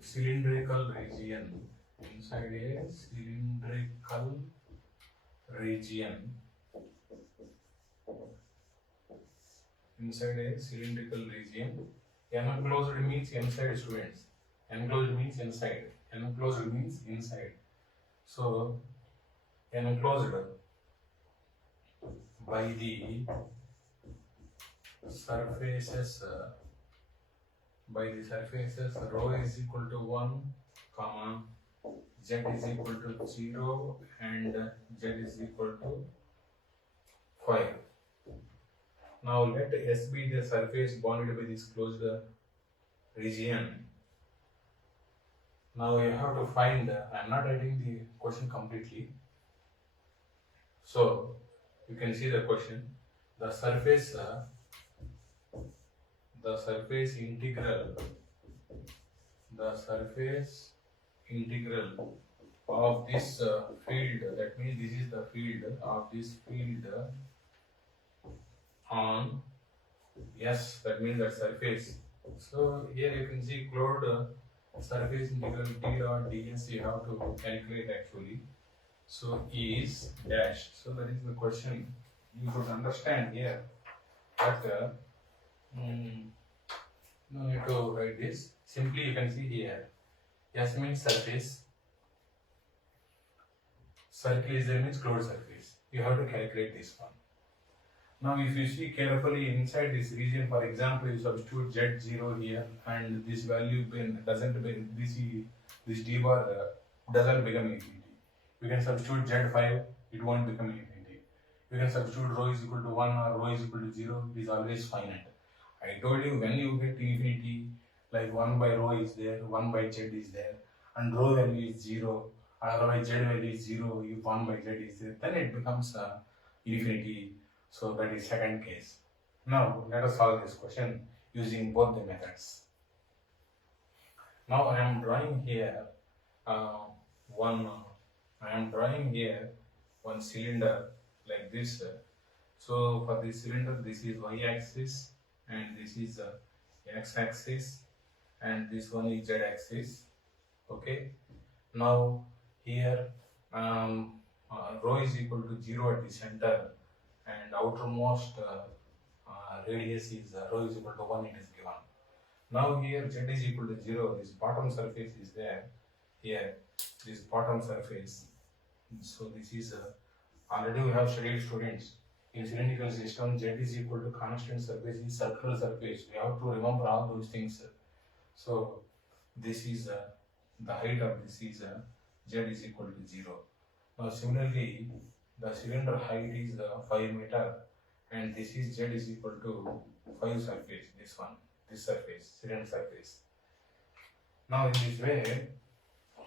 cylindrical region, inside a cylindrical region, enclosed means inside, students. Enclosed means inside. Enclosed means inside. So enclosed by the surfaces rho is equal to 1 comma z is equal to 0 and z is equal to 5. Now let S be the surface bounded by this closed region. Now you have to find, I am not writing the question completely, so you can see the question. The surface integral of this field, that means this is the field of this field on S, that means that surface. So here you can see closed surface integral d dot ds you have to calculate actually. So is dash. So that is the question. You should understand here that no need to write this. Simply you can see here. S means surface. Circle is there means closed surface. You have to calculate this one. Now if you see carefully inside this region, for example, you substitute Z0 here and this value doesn't be, this d bar doesn't become infinity. You can substitute Z5, it won't become infinity. You can substitute rho is equal to 1 or rho is equal to 0, it is always finite. I told you when you get infinity, like 1 by rho is there, 1 by z is there, and rho value is 0, otherwise z value is 0, if 1 by z is there, then it becomes infinity. So that is second case. Now let us solve this question using both the methods. Now I am drawing here one cylinder like this. So for this cylinder, this is y-axis and this is x-axis and this one is z-axis. Okay. Now here rho is equal to 0 at the center and outermost radius is rho is equal to 1, it is given. Now here z is equal to 0, this bottom surface is there, here this bottom surface. So this is already we have studied, students, in cylindrical system z is equal to constant surface is circular surface. We have to remember all those things. So this is the height of this is z is equal to 0. Now similarly the cylinder height is 5 meter and this is z is equal to 5 surface, this surface, cylinder surface. Now in this way,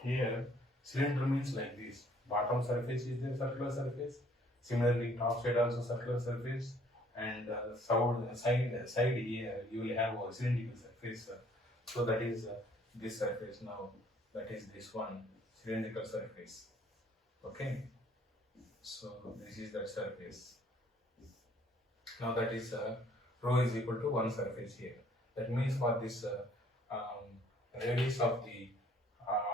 here cylinder means like this, bottom surface is the circular surface, similarly top side also circular surface, and side here you will have a cylindrical surface. So that is this surface. Now that is this one, cylindrical surface. Okay. So this is that surface. Now that is rho is equal to 1 surface here. That means for this radius of the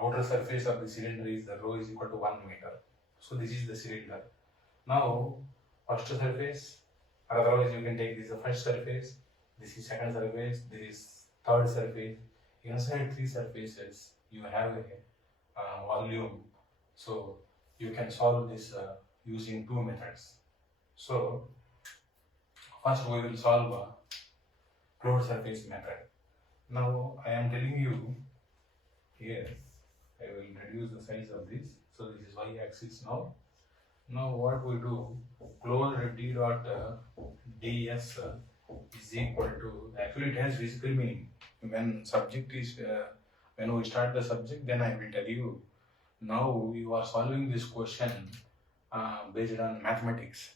outer surface of the cylinder is the rho is equal to 1 meter. So this is the cylinder. Now first surface, otherwise you can take this first surface, this is second surface, this is third surface. Inside three surfaces you have a volume. So you can solve this using two methods. So first we will solve a closed surface method. Now I am telling you here, I will reduce the size of this. So this is y-axis now. Now what we do, closed d dot ds is equal to, actually it has physical meaning. When subject is, when we start the subject, then I will tell you. Now you are solving this question based on mathematics.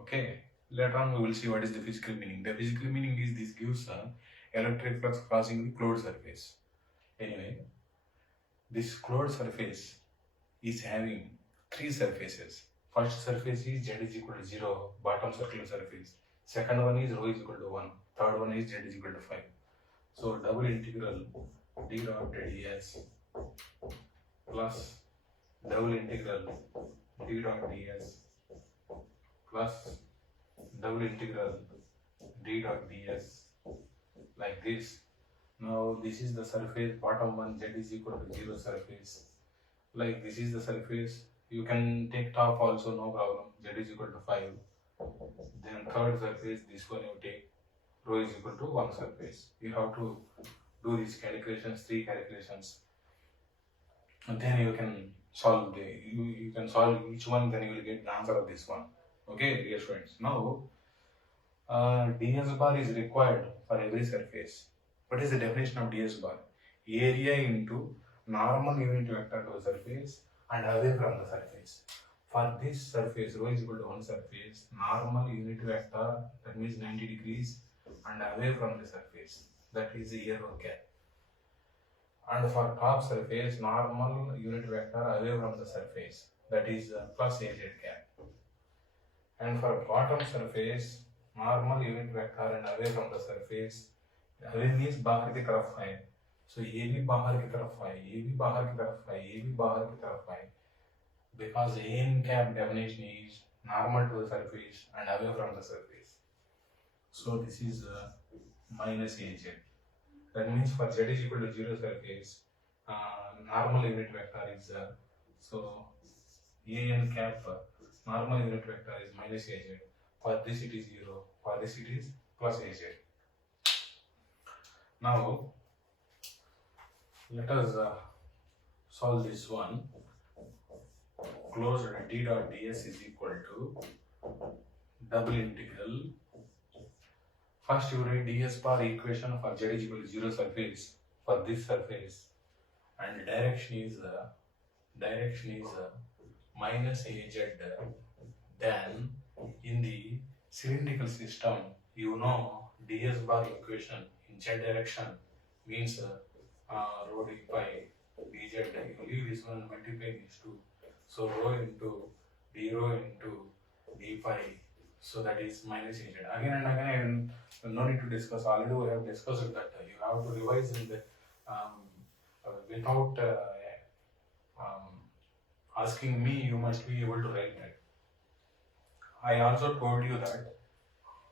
Okay. Later on we will see what is the physical meaning. The physical meaning is this gives a electric flux crossing the closed surface. Anyway, this closed surface is having three surfaces. First surface is z is equal to 0, bottom circular surface. Second one is rho is equal to 1. Third one is z is equal to 5. So double integral d dot ds plus double integral d dot ds plus double integral d dot ds like this. Now this is the surface, bottom one z is equal to 0 surface. Like this is the surface, you can take top also, no problem, z is equal to 5. Then third surface, this one you take, rho is equal to 1 surface. You have to do these calculations, 3 calculations, and then you can solve you can solve each one, then you will get the answer of this one. Okay, dear students. Now ds bar is required for every surface. What is the definition of ds bar? Area into normal unit vector to the surface and away from the surface. For this surface, rho is equal to 1 surface, normal unit vector, that means 90 degrees, and away from the surface, that is the air cap. And for top surface, normal unit vector away from the surface, that is plus az cap. And for bottom surface, normal unit vector and away from the surface, away means बाहर की तरफ है. So ये भी बाहर की तरफ है, ये भी बाहर की तरफ है, ये भी बाहर की तरफ है. Because AN cap definition is normal to the surface and away from the surface. So this is minus AZ. That means for Z is equal to 0 surface, normal unit vector is so AN cap normal unit vector is minus AZ. For this it is 0, for this it is plus AZ. Now let us solve this one. Closed d dot ds is equal to double integral. First you write ds bar equation for z is equal to 0 surface for this surface, and direction is minus az. Then in the cylindrical system, you know ds bar equation in z direction means rho d pi dz. You leave this one, multiply these two. So rho into d rho into d pi. So that is minus az. Again and again, no need to discuss. Already we have discussed that. You have to revise in the without asking me. You must be able to write that. I also told you that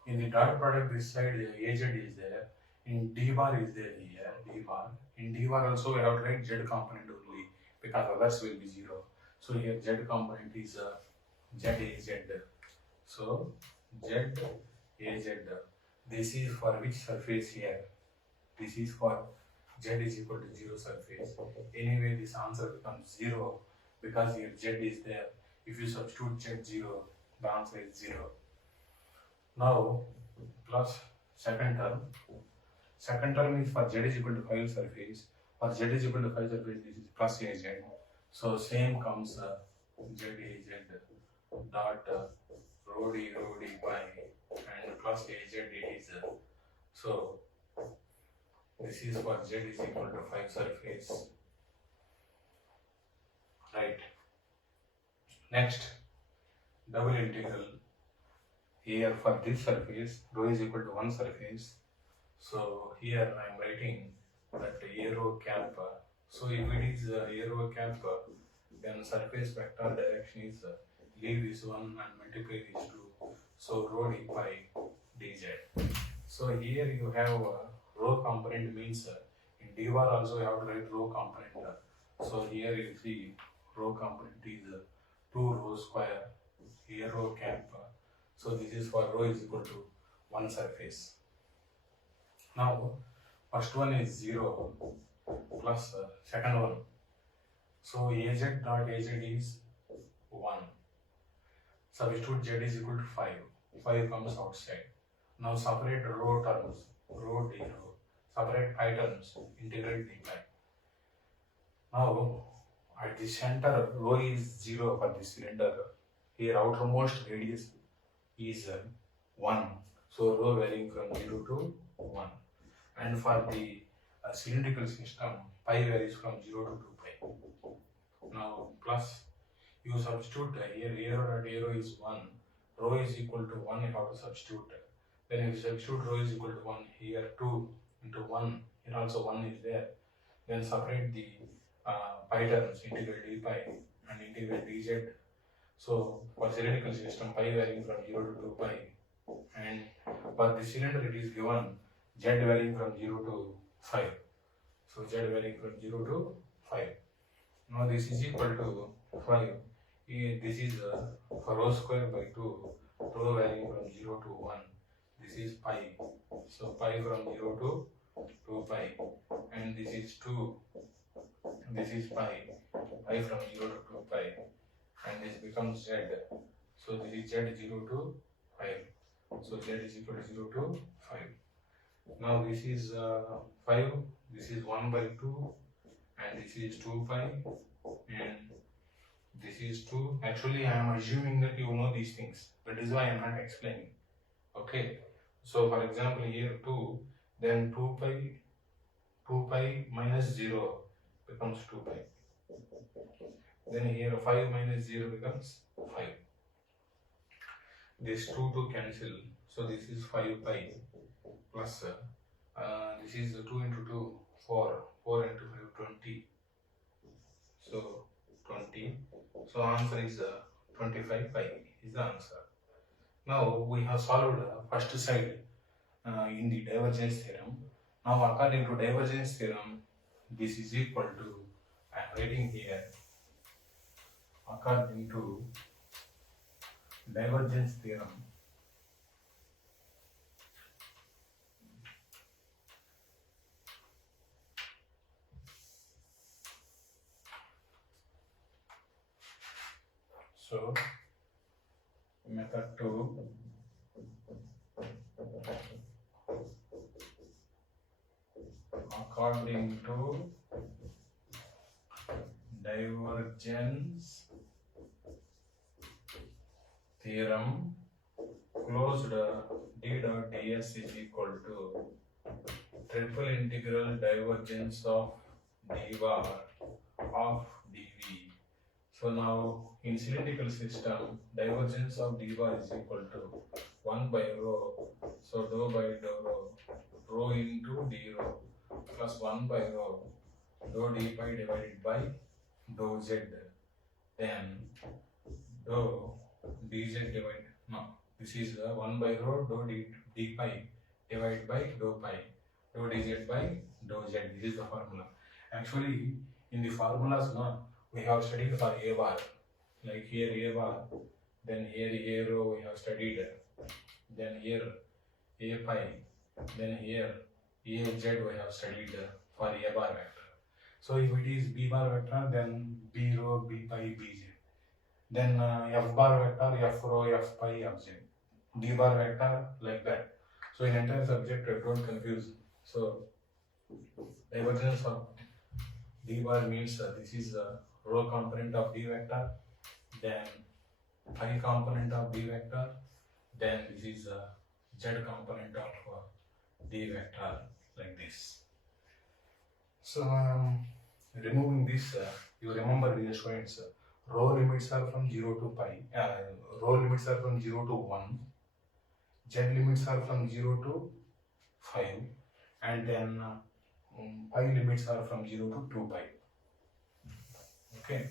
in the dot product this side az is there. In d bar is there here, d bar. In d bar also we have to write z component only, because others will be 0. So here z component is z az. So z az. This is for which surface here? This is for z is equal to 0 surface. Anyway, this answer becomes 0 because here z is there. If you substitute z 0, the answer is 0. Now plus second term. Second term is for z is equal to 5 surface. For z is equal to 5 surface, this is plus az. So same comes z az dot rho d pi and plus az it is. So this is for z is equal to 5 surface. Right. Next, double integral. Here for this surface, rho is equal to 1 surface. So here I am writing that aero cap. So if it is aero cap, then surface vector direction is leave this one and multiply these two. So rho d pi dz. So here you have rho component means in d bar also you have to write rho component. So here you see rho component is 2 rho square, here rho cap. So this is for rho is equal to 1 surface. Now first one is 0 plus second one. So az dot az is 1. Substitute z is equal to 5. 5 comes outside. Now separate rho terms, rho d rho. Separate pi terms, integrate d pi. Now at the center, rho is 0 for this cylinder. Here outermost radius is 1. So rho varying from 0 to 1. And for the cylindrical system, pi varies from 0 to 2 pi. Now plus you substitute here and here is 1. Rho is equal to 1, you have to substitute. Then if you substitute rho is equal to 1, here 2 into 1, here also 1 is there. Then separate the pi terms, integral d pi and integral dz. So for cylindrical system, pi varying from 0 to 2 pi, and for the cylinder it is given z varying from 0 to 5. So z varying from 0 to 5. Now this is equal to 5. This is rho square by 2, rho varying from 0 to 1. This is pi. So pi from 0 to 2 pi. And this is 2. This is pi. Pi from 0 to 2 pi. And this becomes z. So this is z 0 to 5. So z is equal to 0 to 5. Now this is 5. This is 1 by 2. And this is 2 pi. And this is 2. Actually, I am assuming that you know these things. That is why I am not explaining. Okay. So, for example, here 2, then 2 pi minus 0 becomes 2 pi. Then here 5 minus 0 becomes 5. This 2 cancel. So, this is 5 pi plus this is 2 into 2, 4. 4 into 5, 20. So, 20. So answer is 25 pi is the answer. Now we have solved first side in the divergence theorem. Now according to divergence theorem, this is equal to, I am writing here, according to divergence theorem, so method 2, according to divergence theorem, closed d dot ds is equal to triple integral divergence of d bar of dv. So now in cylindrical system, divergence of d bar is equal to 1 by rho. So dou by dou rho, rho into d rho plus 1 by rho, dou d pi divided by dou z. Then dou dz divided, no, this is 1 by rho dou d pi divided by dou pi, dou dz by dou z. This is the formula. Actually, in the formulas, no, we have studied for a bar, like here a bar, then here a rho we have studied, then here a pi, then here a z we have studied for a bar vector. So if it is b bar vector, then b rho, b pi, b z. Then f bar vector, f rho, f pi, f z. D bar vector, like that. So in entire subject, don't confuse. So divergence of d bar means this is rho component of d vector, then pi component of d vector, then this is z component of d vector, like this. So removing this, you remember, dear students, rho limits are from 0 to pi, rho limits are from 0 to 1, z limits are from 0 to 5, and then pi limits are from 0 to 2 pi. Okay.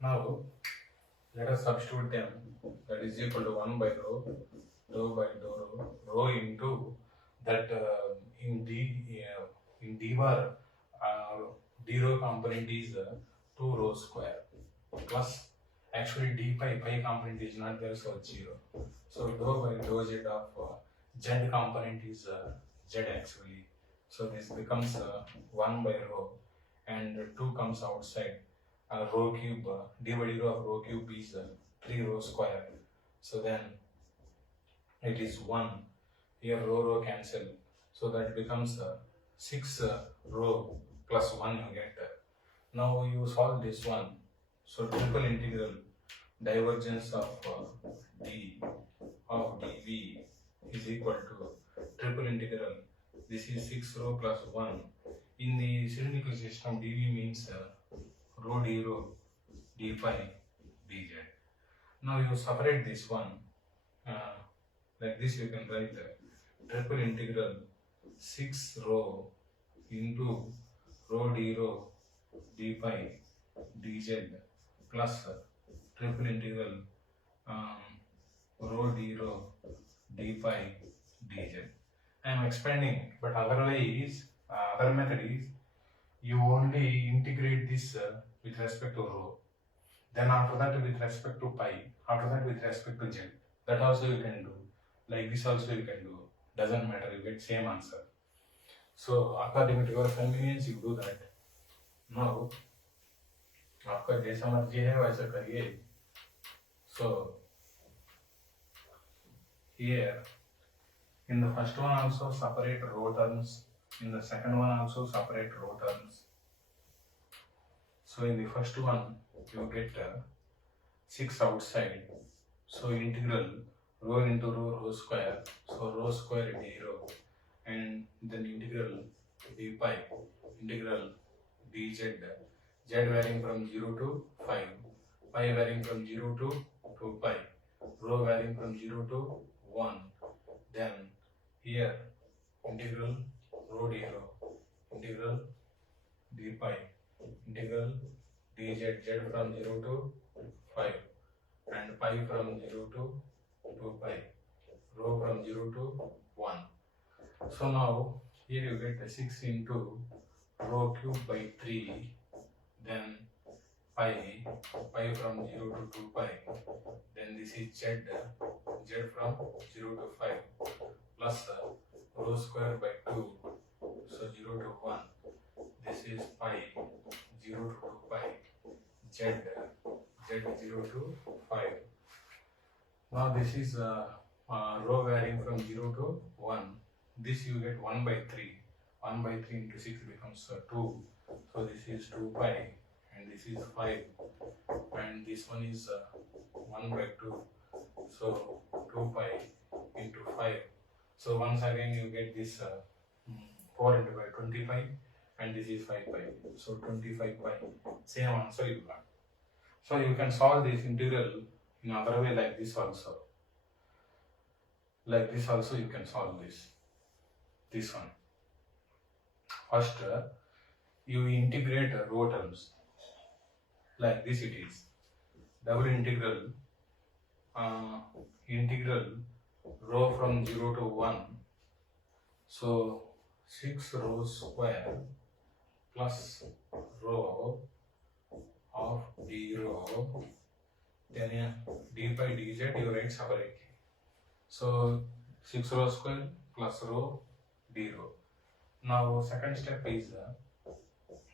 Now let us substitute them. That is equal to 1 by rho, dou by dou rho, rho into that in d bar d rho component is 2 rho square plus, actually d pi component is not there, so it's 0. So dou by dou z of z component is z actually. So this becomes 1 by rho, and 2 comes outside. Rho cube, d by d rho of rho cube is 3 rho square. So then it is 1. Here rho cancel. So that becomes 6 row plus 1 you get. Now you solve this one. So triple integral divergence of d of dv is equal to triple integral. This is 6 row plus 1. In the cylindrical system, dv means rho d rho d pi dz. Now you separate this one. Like this you can write triple integral 6 rho into rho d rho d pi dz plus triple integral rho d rho d pi dz. I am expanding it, but other method is you only integrate this with respect to rho. Then after that with respect to pi, after that with respect to z. That also you can do. Like this also you can do. Doesn't matter, you get same answer. So according to your convenience you do that. Now आपका जैसा मर्जी है वैसा करिए. So here in the first one also separate row terms. In the second one also separate row terms. So in the first one you get 6 outside. So integral rho into rho square. So rho square d rho, and then integral d pi, integral dz, z varying from 0 to 5, pi varying from 0 to 2 pi, rho varying from 0 to 1. Then here integral rho d rho, integral d pi, integral dz, z from 0 to 5, and pi from 0 to 2 pi, rho from 0 to 1. So now here you get 6 into rho cube by 3, then pi from 0 to 2 pi, then this is z from 0 to 5, plus rho square by 2, so 0 to 1, this is pi 0 to 2 pi, z 0 to 5. Now this is rho varying from 0 to 1. This you get 1 by 3. 1 by 3 into 6 becomes 2. So this is 2 pi, and this is 5, and this one is 1 by 2. So 2 pi into 5. So once again you get this 4 into by 25, and this is 5 pi. So 25 pi. Same answer you got. So you can solve this integral in other way like this also. Like this also you can solve this one. First you integrate row terms. Like this it is. Double integral integral rho from 0 to 1. So 6 rho square plus rho of d rho, then d pi dz you write separately. So 6 rho square plus rho d rho. Now second step is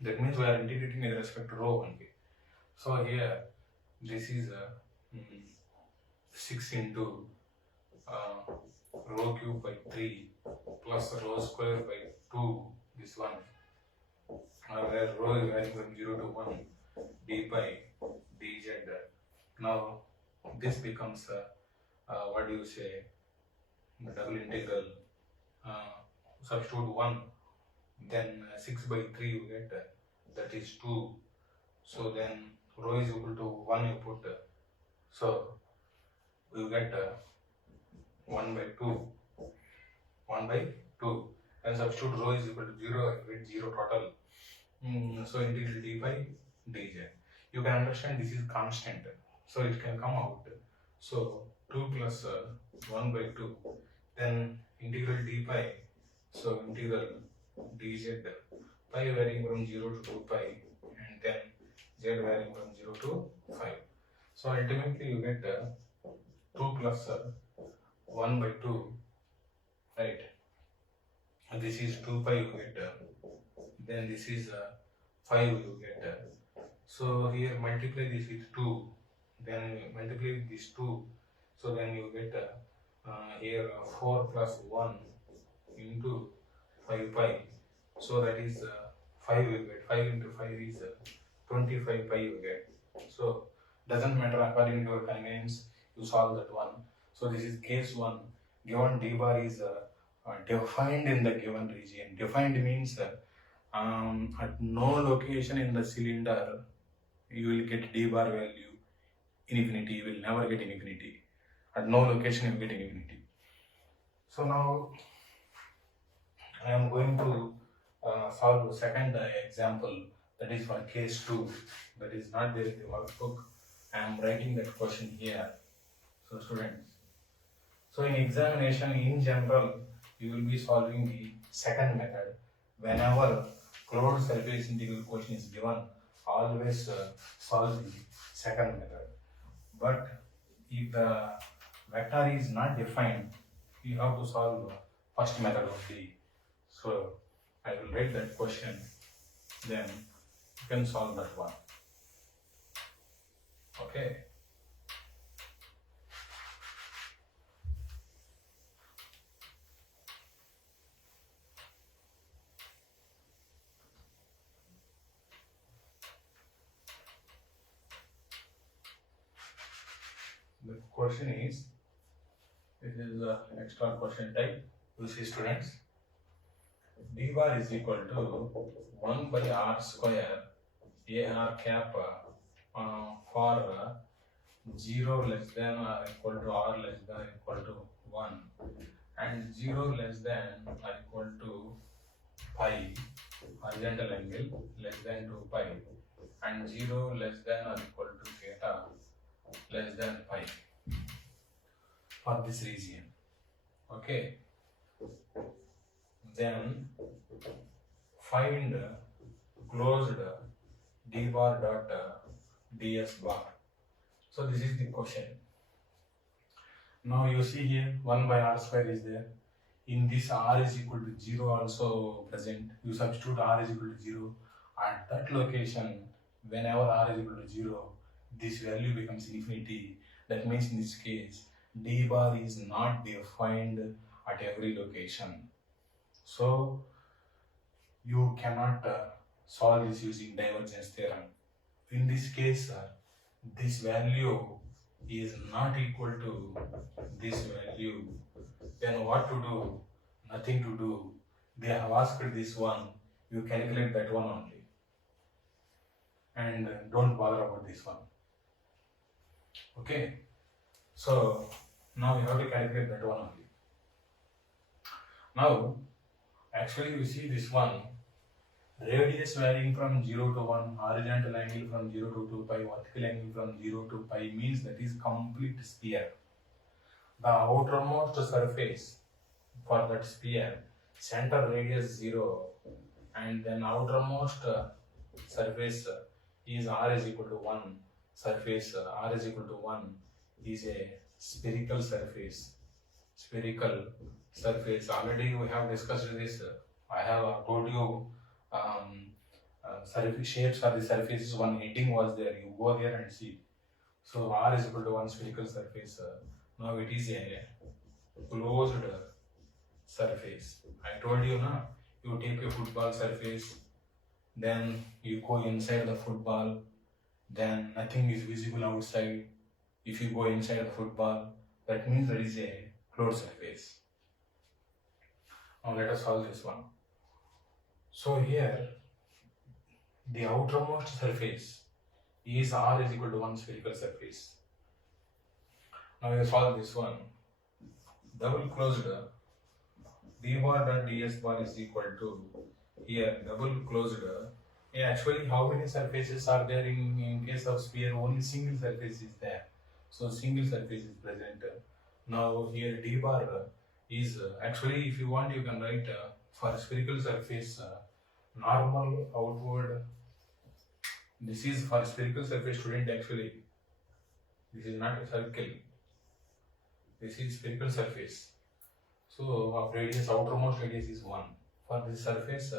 that means we are integrating with respect to rho only. So here this is 6 into rho cube by 3 plus rho square by 2, this one, where rho is varying from 0 to 1, d pi dz. Now this becomes what do you say, double integral, substitute 1, then 6 by 3 you get, that is 2. So then rho is equal to 1 you put, so you get 1 by 2, 1 by 2, and substitute rho is equal to 0, I get 0 total. So integral d pi dz. You can understand this is constant, so it can come out. So 2 plus 1 by 2, then integral d pi, so integral dz, pi varying from 0 to 2 pi, and then z varying from 0 to 5. So ultimately you get 2 plus 1 by 2, right? And this is 2 pi you get, then this is 5 you get. So here multiply this with 2, then multiply with this 2, so then you get here 4 plus 1 into 5 pi. So that is 5 you get. 5 into 5 is 25 pi you get. So doesn't matter according to your convenience, you solve that one. So this is case 1. Given d bar is defined in the given region. Defined means at no location in the cylinder you will get d bar value infinity. You will never get infinity. At no location you will get infinity. So now I am going to solve the second example, that is for case 2. That is not there in the workbook. I am writing that question here. So students, so in examination in general, you will be solving the second method. Whenever closed surface integral question is given, always solve the second method. But if the vector is not defined, you have to solve the first method only. So I will write that question, then you can solve that one. Okay. The question is, this is the extra question type. You see students, d bar is equal to 1 by r square ar cap for 0 less than or equal to r less than or equal to 1 and 0 less than or equal to pi horizontal angle less than 2 pi and 0 less than or equal to theta less than pi for this region. Okay. Then find closed d bar dot ds bar. So this is the question. Now you see here 1 by r square is there. In this r is equal to 0 also present. You substitute r is equal to 0. At that location, whenever r is equal to 0, this value becomes infinity. That means in this case, d bar is not defined at every location. So you cannot solve this using divergence theorem. In this case, this value is not equal to this value. Then what to do? Nothing to do. They have asked this one, you calculate that one only. And don't bother about this one. Okay. So now you have to calculate that one only. Now, actually you see this one, radius varying from 0 to 1, horizontal angle from 0 to 2 pi, vertical angle from 0 to pi means that is complete sphere. The outermost surface for that sphere, center radius 0, and then outermost surface is r is equal to 1, surface r is equal to 1 is a spherical surface. Spherical surface, already we have discussed this. I have told you surface shapes of the surfaces, one heading was there, you go there and see. So r is equal to 1 spherical surface. Now it is a closed surface. I told you now, you take a football surface, then you go inside the football, then nothing is visible outside. If you go inside the football, that means there is a closed surface. Now let us solve this one. So here, the outermost surface is r is equal to 1 spherical surface. Now we solve this one. Double closed d bar dot ds bar is equal to, here double closed. Actually, how many surfaces are there in case of sphere? Only single surface is there. So single surface is present. Now here d bar is, actually if you want you can write for spherical surface normal outward. This is for spherical surface student, actually. This is not a circle. This is spherical surface. So of radius, outermost radius is 1. For this surface,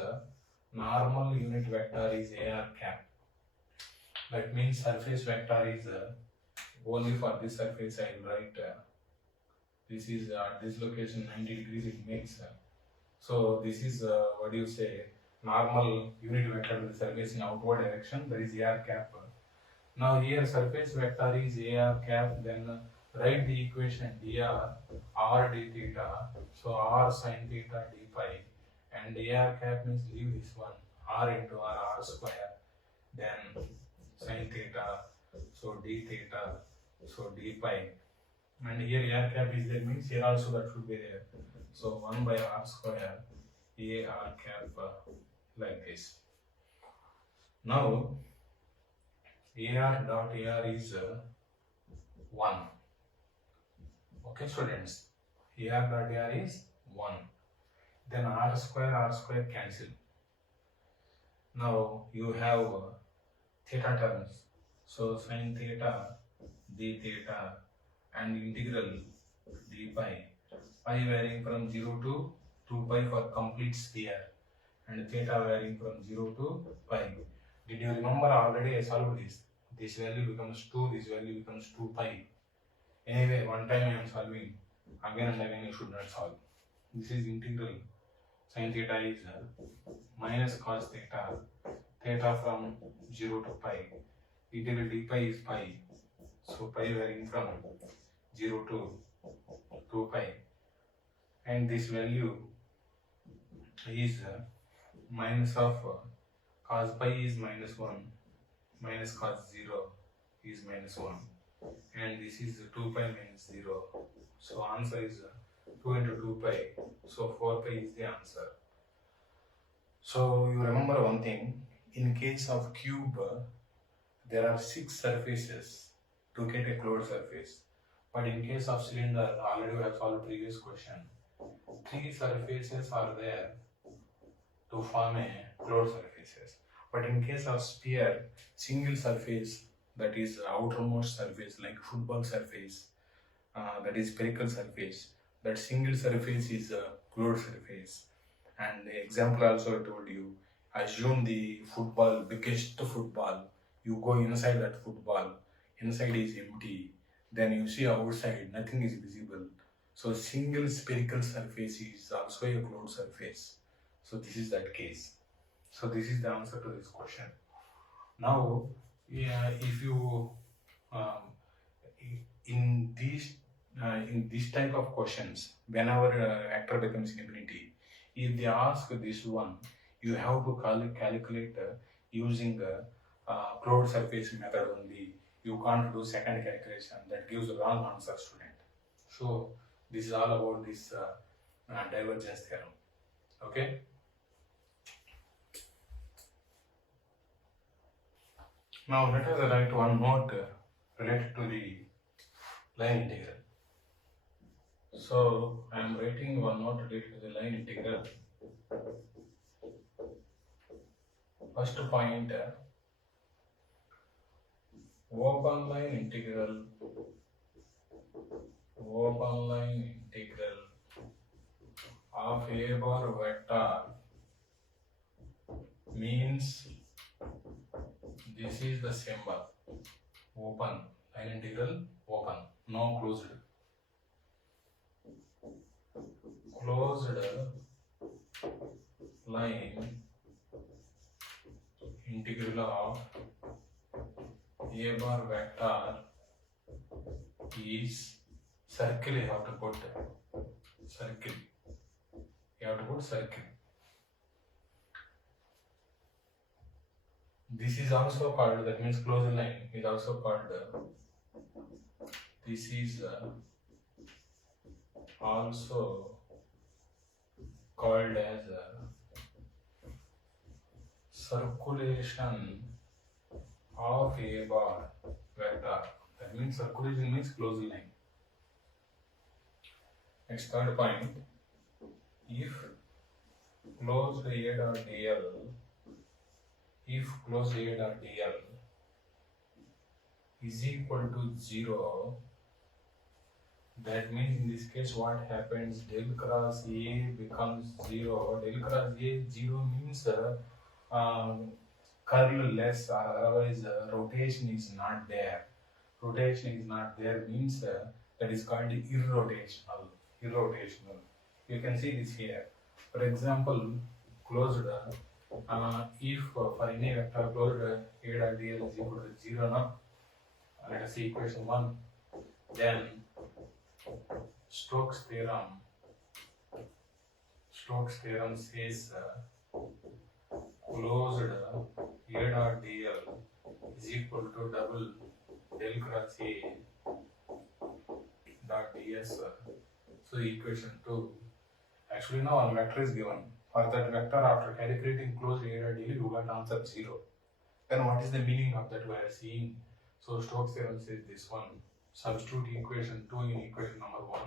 normal unit vector is ar cap. That means surface vector is only for this surface. I will write this is at this location 90 degrees it makes. So this is what do you say, normal unit vector with surface in outward direction, that is AR cap. Now here surface vector is AR cap, then write the equation dr r d theta, so r sin theta d phi, and AR cap means leave this one, r into r square, then sin theta, so d theta, so d phi, and here AR cap is there means here also that should be there, so 1 by r square AR cap like this. Now AR dot AR is 1. Okay, students. AR dot AR is 1. Then R square cancel. Now you have theta terms. So sin theta, d theta, and integral d pi. Pi varying from 0 to 2 pi for complete sphere, and theta varying from 0 to pi. Did you remember already I solved this? This value becomes 2, this value becomes 2 pi. Anyway, one time I am solving, again and again you should not solve. This is integral. Sin theta is minus cos theta, theta from 0 to pi. Integral d pi is pi. So pi varying from 0 to 2 pi. And this value is minus of cos pi is minus 1, minus cos 0 is minus 1, and this is 2 pi minus 0. So answer is 2 into 2 pi, so 4 pi is the answer. So you remember one thing, in case of cube there are 6 surfaces to get a closed surface, but in case of cylinder, already we have solved previous question, 3 surfaces are there to form a closed surfaces. But in case of sphere, single surface, that is outermost surface, like football surface, that is spherical surface, that single surface is a closed surface. And the example also I told you, assume the football, biggest football, you go inside that football, inside is empty, then you see outside, nothing is visible. So single spherical surface is also a closed surface. So this is that case. So this is the answer to this question. Now, if you in this type of questions, whenever vector becomes infinity, if they ask this one, you have to calculate using closed surface method only. You can't do second calculation, that gives a wrong answer, student. So this is all about this divergence theorem. Okay. Now let us write one note related to the line integral. So I am writing one note related to the line integral. First point, open line integral of a bar vector means this is the symbol, open, line integral open, no closed. Closed line integral of a bar vector is circle. You have to put circle. This is also called, that means closed line is also called, this is also called as circulation of a bar vector. That means circulation means closed line. Next, third point, if closed A dot dl, is equal to 0, that means in this case what happens, del cross A becomes 0. Del cross A 0 means curl less, or otherwise rotation is not there. Rotation is not there means that is called irrotational. You can see this here. For example, closed if for any vector closed a dot dl is equal to 0 now, let us see equation 1, then Stokes theorem says closed a dot dl is equal to double del cross a dot ds. So equation 2, actually now one vector is given. For that vector, after calculating closed a dot dl, you got answer 0. Then what is the meaning of that we are seeing? So Stokes theorem says this one. Substitute equation 2 in equation number 1.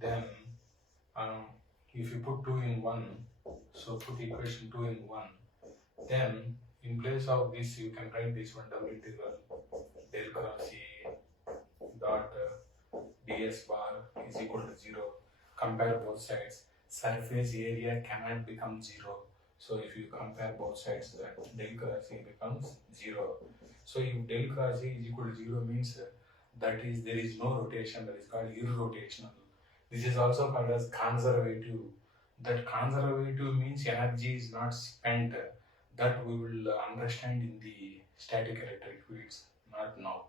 Then if you put 2 in 1, so put equation 2 in 1. Then in place of this you can write this one, double integral del cross a dot ds bar is equal to 0. Compare both sides. Surface area cannot become 0. So if you compare both sides, that del cross a becomes 0. So if del cross a is equal to 0 means that is there is no rotation, that is called irrotational. This is also called as conservative. That conservative means energy is not spent. That we will understand in the static electric fields, not now.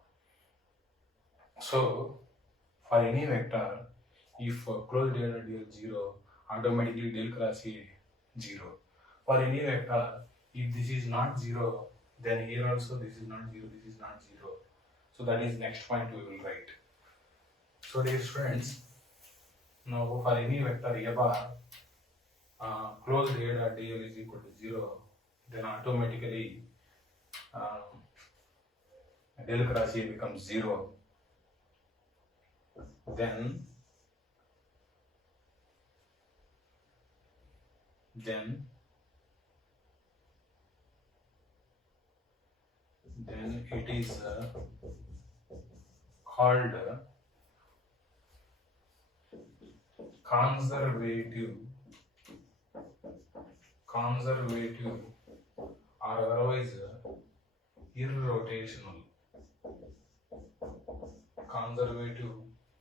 So for any vector, if closed area dl 0, automatically del cross a 0. For any vector, if this is not 0, then here also this is not 0, this is not 0. So that is next point we will write. So dear students, now for any vector a bar, closed a dot dl is equal to 0, then automatically del cross a becomes 0. Then it is called conservative or otherwise irrotational. Conservative,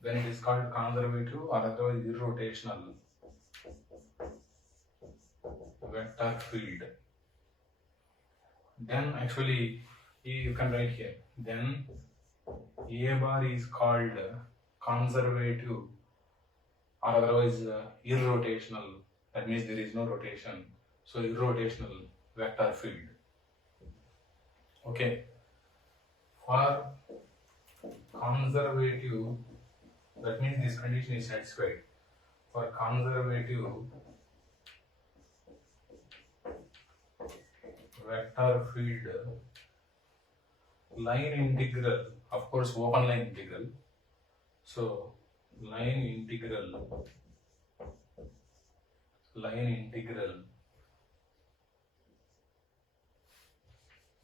when it is called conservative or otherwise irrotational vector field, then actually you can write here, then a bar is called conservative or otherwise irrotational. That means there is no rotation, so irrotational vector field. Okay, for conservative, that means this condition is satisfied. For conservative vector field, line integral, of course open line integral, so line integral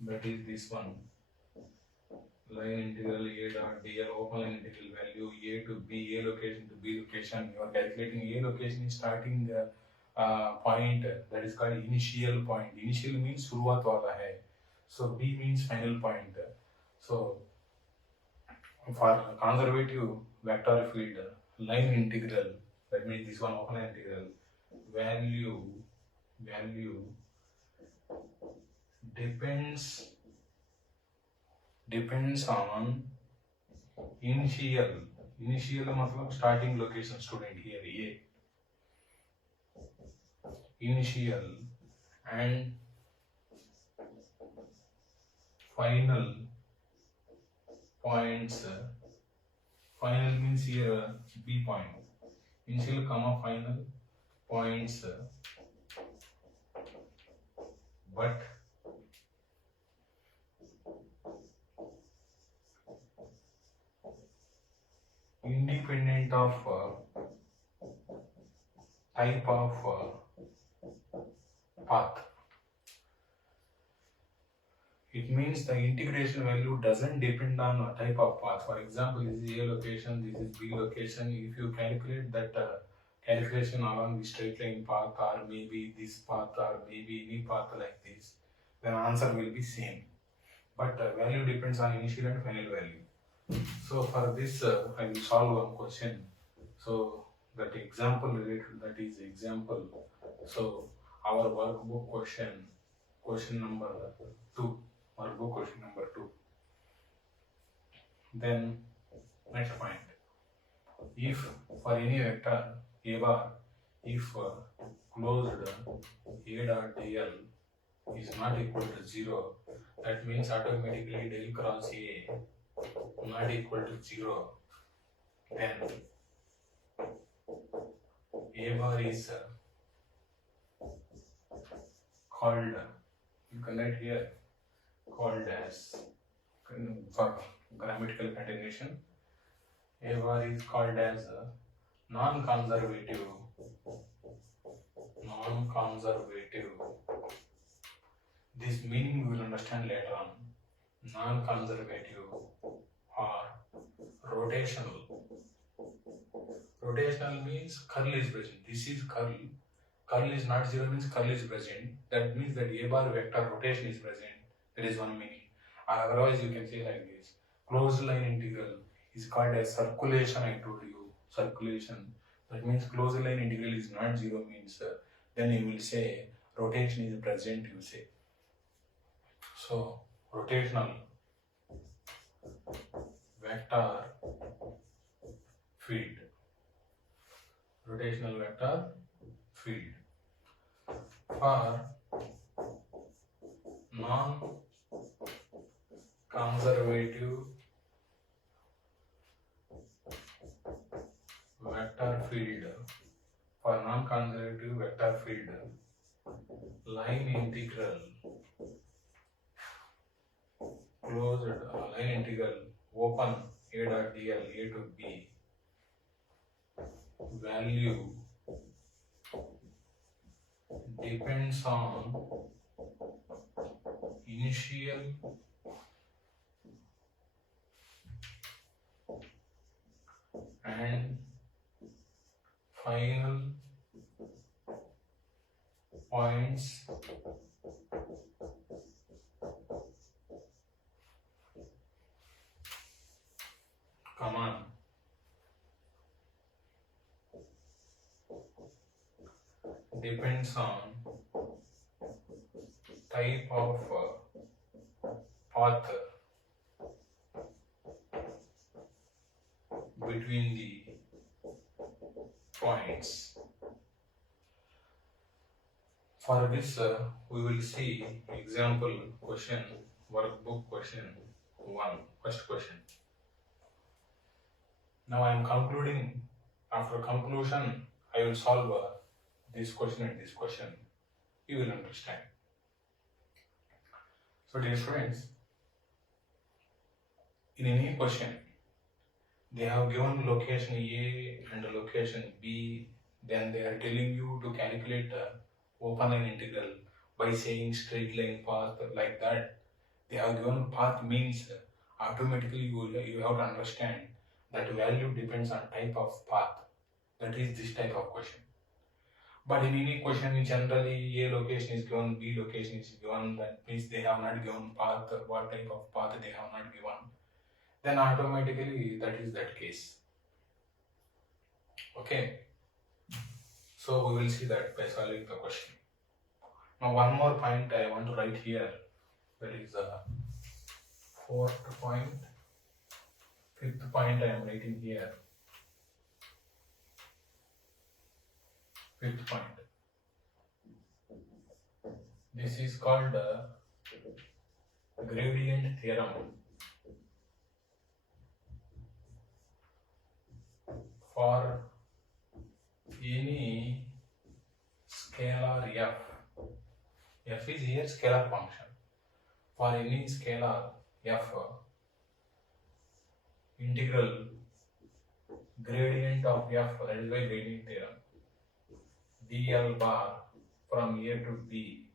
that is this one, line integral a dot dl, open line integral value a to b, a location to b location. You are calculating a location is starting point, that is called initial point. Initial means शुरुआत वाला है, so b means final point. So for conservative vector field, line integral, that means this one, open line integral value depends on initial मतलब starting location, student here a, initial and final points. Final means here b point, initial comma final points, but independent of type of path. It means the integration value doesn't depend on a type of path. For example, this is A location, this is B location. If you calculate that calculation along the straight line path, or maybe this path, or maybe any path like this, then answer will be same. But value depends on initial and final value. So for this, I will solve one question. So that example related, that is example. So our workbook question number 2, workbook question number 2. Then next point, if for any vector a bar, if closed a dot dl is not equal to 0, that means automatically del cross a not equal to 0, then a bar is called, you can write here, called as, for grammatical continuation, a bar is called as non-conservative. This meaning we will understand later on. Non-conservative or rotational. Rotational means curl is present. This is curl. Curl is not 0 means curl is present. That means that a bar vector rotation is present. That is one meaning. Otherwise you can say like this. Closed line integral is called as circulation. I told you. Circulation. That means closed line integral is not 0 means then you will say rotation is present, you say. So rotational vector field. Rotational vector field. For non-conservative vector field, for non-conservative vector field, line integral, closed line integral, open a dot dl a to b, value depends on initial and final points common. Depends on type of path between the points. For this we will see example question, workbook question 1, first question. Now I am concluding. After conclusion I will solve this question and this question. You will understand. So dear students, in any question they have given location A and location B, then they are telling you to calculate open line integral by saying straight line path, like that. They have given path means automatically you have to understand that value depends on type of path. That is this type of question. But in any question, generally A location is given, B location is given, that means they have not given path, what type of path they have not given, then automatically that is that case. Okay. So we will see that by solving the question. Now one more point I want to write here. That is the 4th point. 5th point I am writing here. 5th point. This is called gradient theorem. For any scalar f is here scalar function. For any scalar f, integral gradient of f, that is by gradient theorem, dl bar from A to B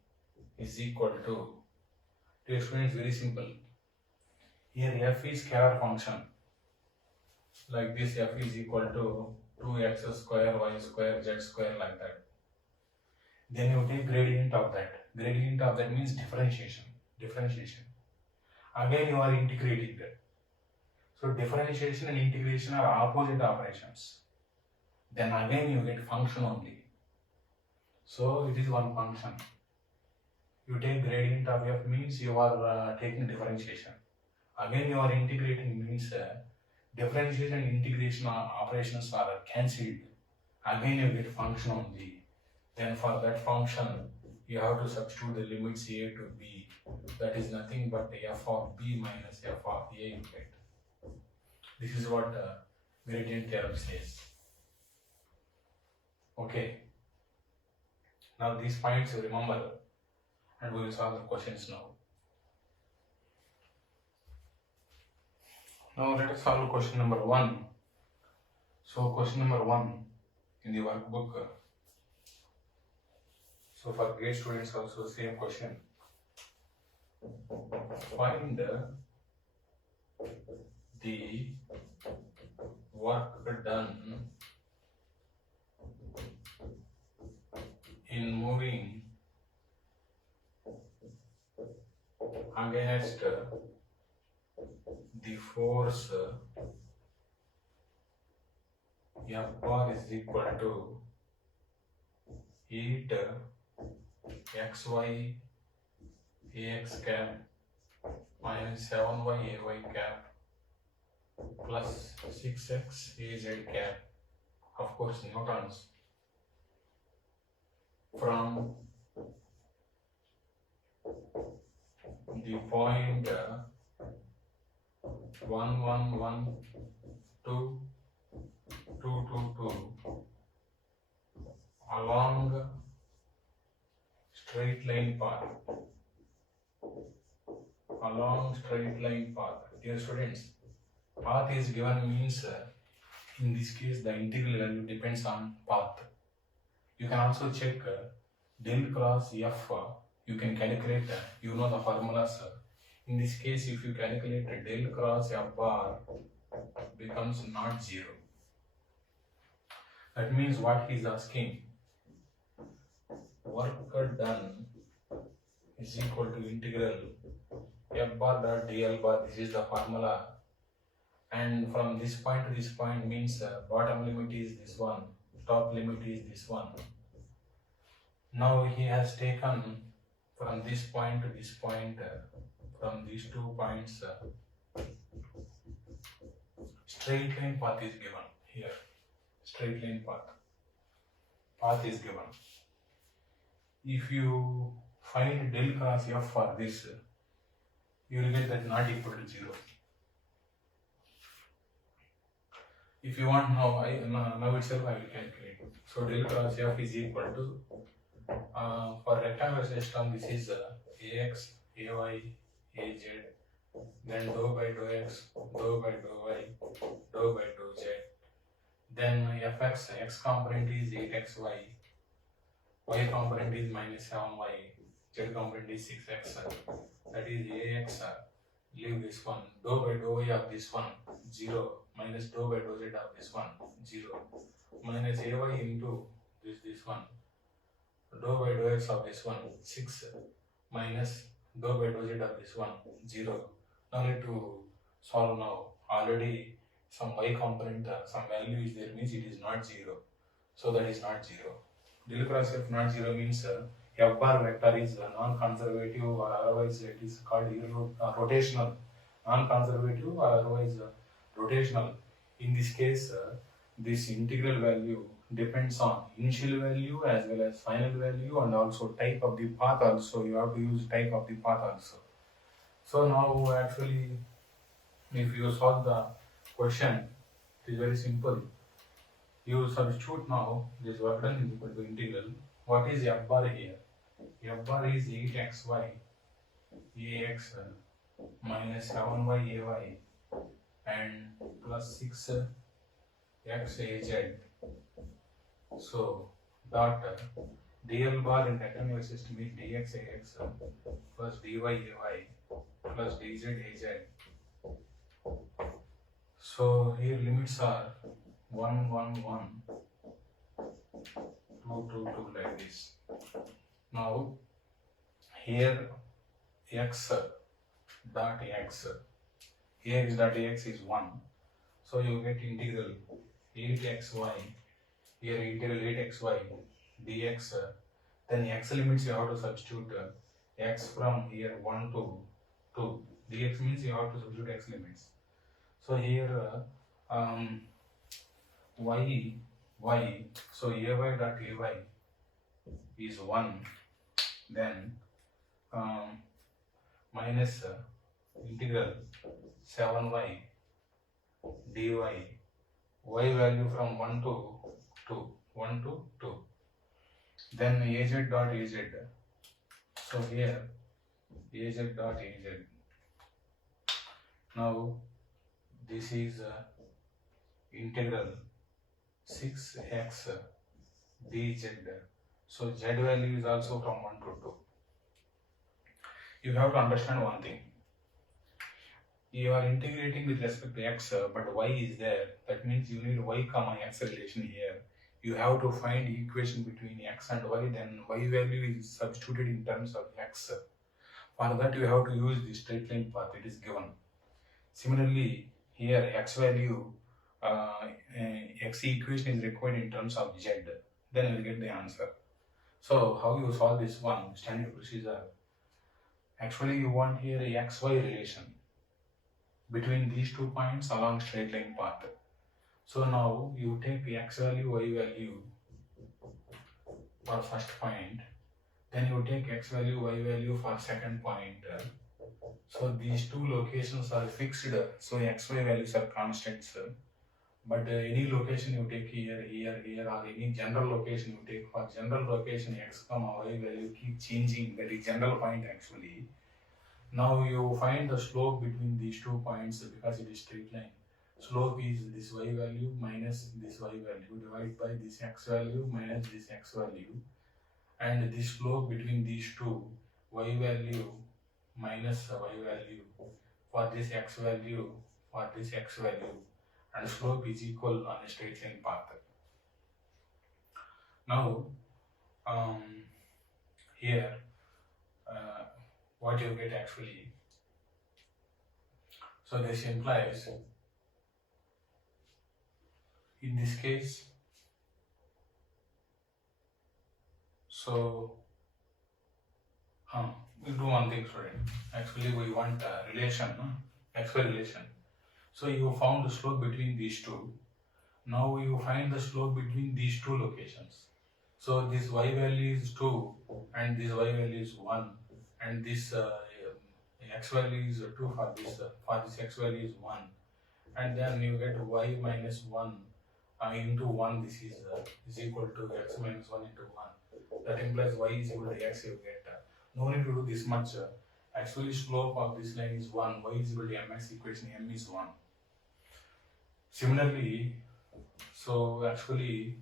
is equal to explain it very simple. Here f is scalar function. Like this, f is equal to 2x square, y square, z square, like that. Then you take gradient of that. Gradient of that means differentiation. Again you are integrating that. So differentiation and integration are opposite operations. then again you get function only. So it is one function. You take gradient of f means you are taking differentiation. Again you are integrating means differentiation and integration operations are cancelled. Again you get function only. Then for that function you have to substitute the limits a to b. That is nothing but f of b minus f of a you get. This is what gradient theorem says. Okay. Now these points you remember and we will solve the questions now. Now let us solve question number 1. So question number 1 in the workbook. So for grade students also same question. Find the work done in moving against the force F bar is equal to 8 xy ax cap minus 7y ay cap plus 6x az cap, of course newtons, from the point 1 1 1 2 2 2 2 along straight line path. Along straight line path. Dear students, path is given means in this case the integral value depends on path. You can also check del cross f. You can calculate, you know the formulas. In this case, if you calculate del cross f bar becomes not 0. That means what he is asking, work done is equal to integral f bar dot dl bar. This is the formula, and from this point to this point means bottom limit is this one, top limit is this one. Now he has taken from this point to this point, from these 2 points, straight line path is given here. Straight line path is given. If you find del cross f for this, you will get that not equal to 0. If you want now, now itself I will calculate. So del cross f is equal to, for rectangular system this is ax, ay, az, then dou by dou x, dou by dou y, dou by dou z. Then fx, x component is 8xy, y component is minus 7y, z component is 6x. That is ax, leave this one, dou by dou y of this one 0, minus dou by dou z of this one 0, minus ay into this one, dou by dou x of this one 6, minus dou by dou z of this one 0. Now need to solve now. Already some y component, some value is there, means it is not 0. So that is not 0. Del cross f not 0 means f bar vector is non-conservative, or otherwise it is called rotational. Non-conservative or otherwise rotational. In this case, this integral value depends on initial value as well as final value, and also type of the path also. You have to use type of the path also. So now actually if you solve the question, it is very simple. You substitute now this work done is equal to integral. What is f bar here? F bar is 8xy ax minus 7y ay and plus 6x az. So dot dl bar in rectangular system is dx ax plus dy ay plus dz az. So here limits are 1 1 1 2 2 2 like this. Now here x dot x, here is dot x is 1. So you get integral 8xy here integral 8xy dx, then x limits you have to substitute x from here 1 to 2. Dx means you have to substitute x limits. So here y, so ay dot ay is 1, then minus integral 7y dy, y value from 1 to 2, then az dot az, so here az dot az, now this is integral 6x dz, so z value is also from 1 to 2. You have to understand one thing. You are integrating with respect to x, but y is there. That means you need y comma x relation here. You have to find equation between x and y, then y value is substituted in terms of x. For that you have to use the straight line path, it is given. Similarly, here x value, x equation is required in terms of z, then you will get the answer. So how you solve this one, standard procedure. Actually you want here a xy relation between these 2 points along straight line path. So now you take x value, y value for first point, then you take x value, y value for second point. So these 2 locations are fixed, so x, y values are constants. But any location you take here, or any general location you take, for general location x comma y value keep changing, that is general point actually. Now you find the slope between these 2 points because it is straight line. Slope is this y value minus this y value divided by this x value minus this x value, and this slope between these 2, y value minus y value for this x value, and slope is equal on a straight line path. Now here what you get actually, so this implies in this case, so we'll do one thing, student. Actually we want a relation, xy relation. So you found the slope between these 2. Now you find the slope between these 2 locations. So this y value is 2 and this y value is 1, and this x value is 2 for this x value is 1, and then you get y minus 1 into 1, this is equal to x minus 1 into 1. That implies y is equal to x, you get. No need to do this much. Actually slope of this line is 1, y is equal to mx equation, m is 1. Similarly, so actually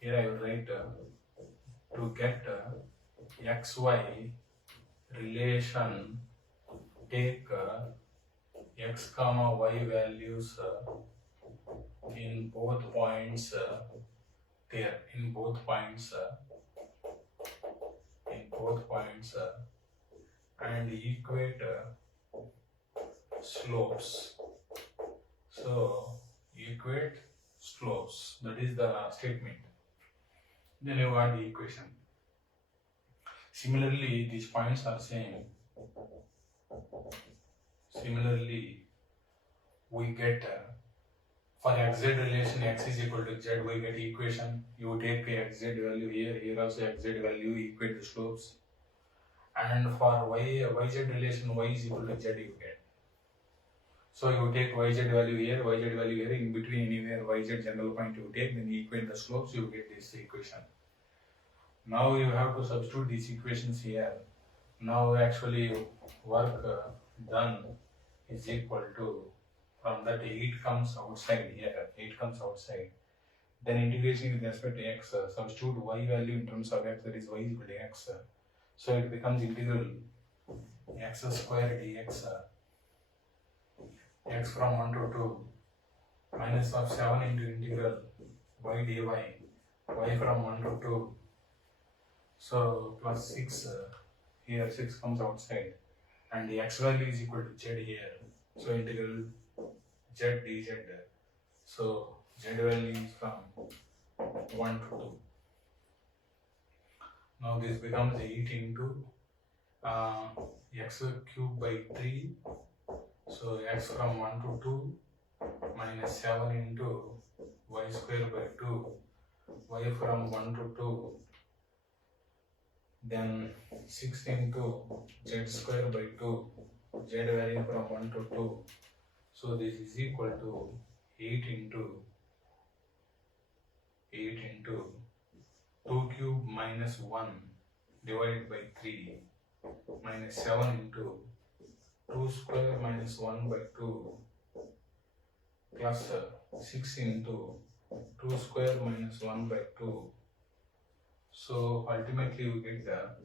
here I will write to get xy relation, take x comma y values in both points there, in both points and equate slopes. So equate slopes, that is the statement. Then you got the equation. Similarly, these points are same. Similarly, we get for xz relation, x is equal to z, we get equation. You take the xz value here also xz value, equate the slopes. And for yz relation, y is equal to z, you get. So you take yz value here, in between anywhere yz general point you take, then you equate the slopes, you get this equation. Now you have to substitute these equations here. Now actually work done is equal to, from that 8 comes outside here, 8 comes outside. Then integration with respect to x, substitute y value in terms of x, that is y is equal to x. So it becomes integral x square dx, x from 1 to 2, minus of 7 into integral y dy, y from 1 to 2. So plus 6, here 6 comes outside, and the x value is equal to z here. So integral z dz. So z value is from 1 to 2. Now this becomes 8 into x cube by 3. So x from 1 to 2 minus 7 into y square by 2, y from 1 to 2, then 6 into z square by 2, z varying from 1 to 2. So this is equal to 8 into 2 cube minus 1 divided by 3 minus 7 into 2 square minus 1 by 2 plus 6 into 2 square minus 1 by 2. So ultimately we get the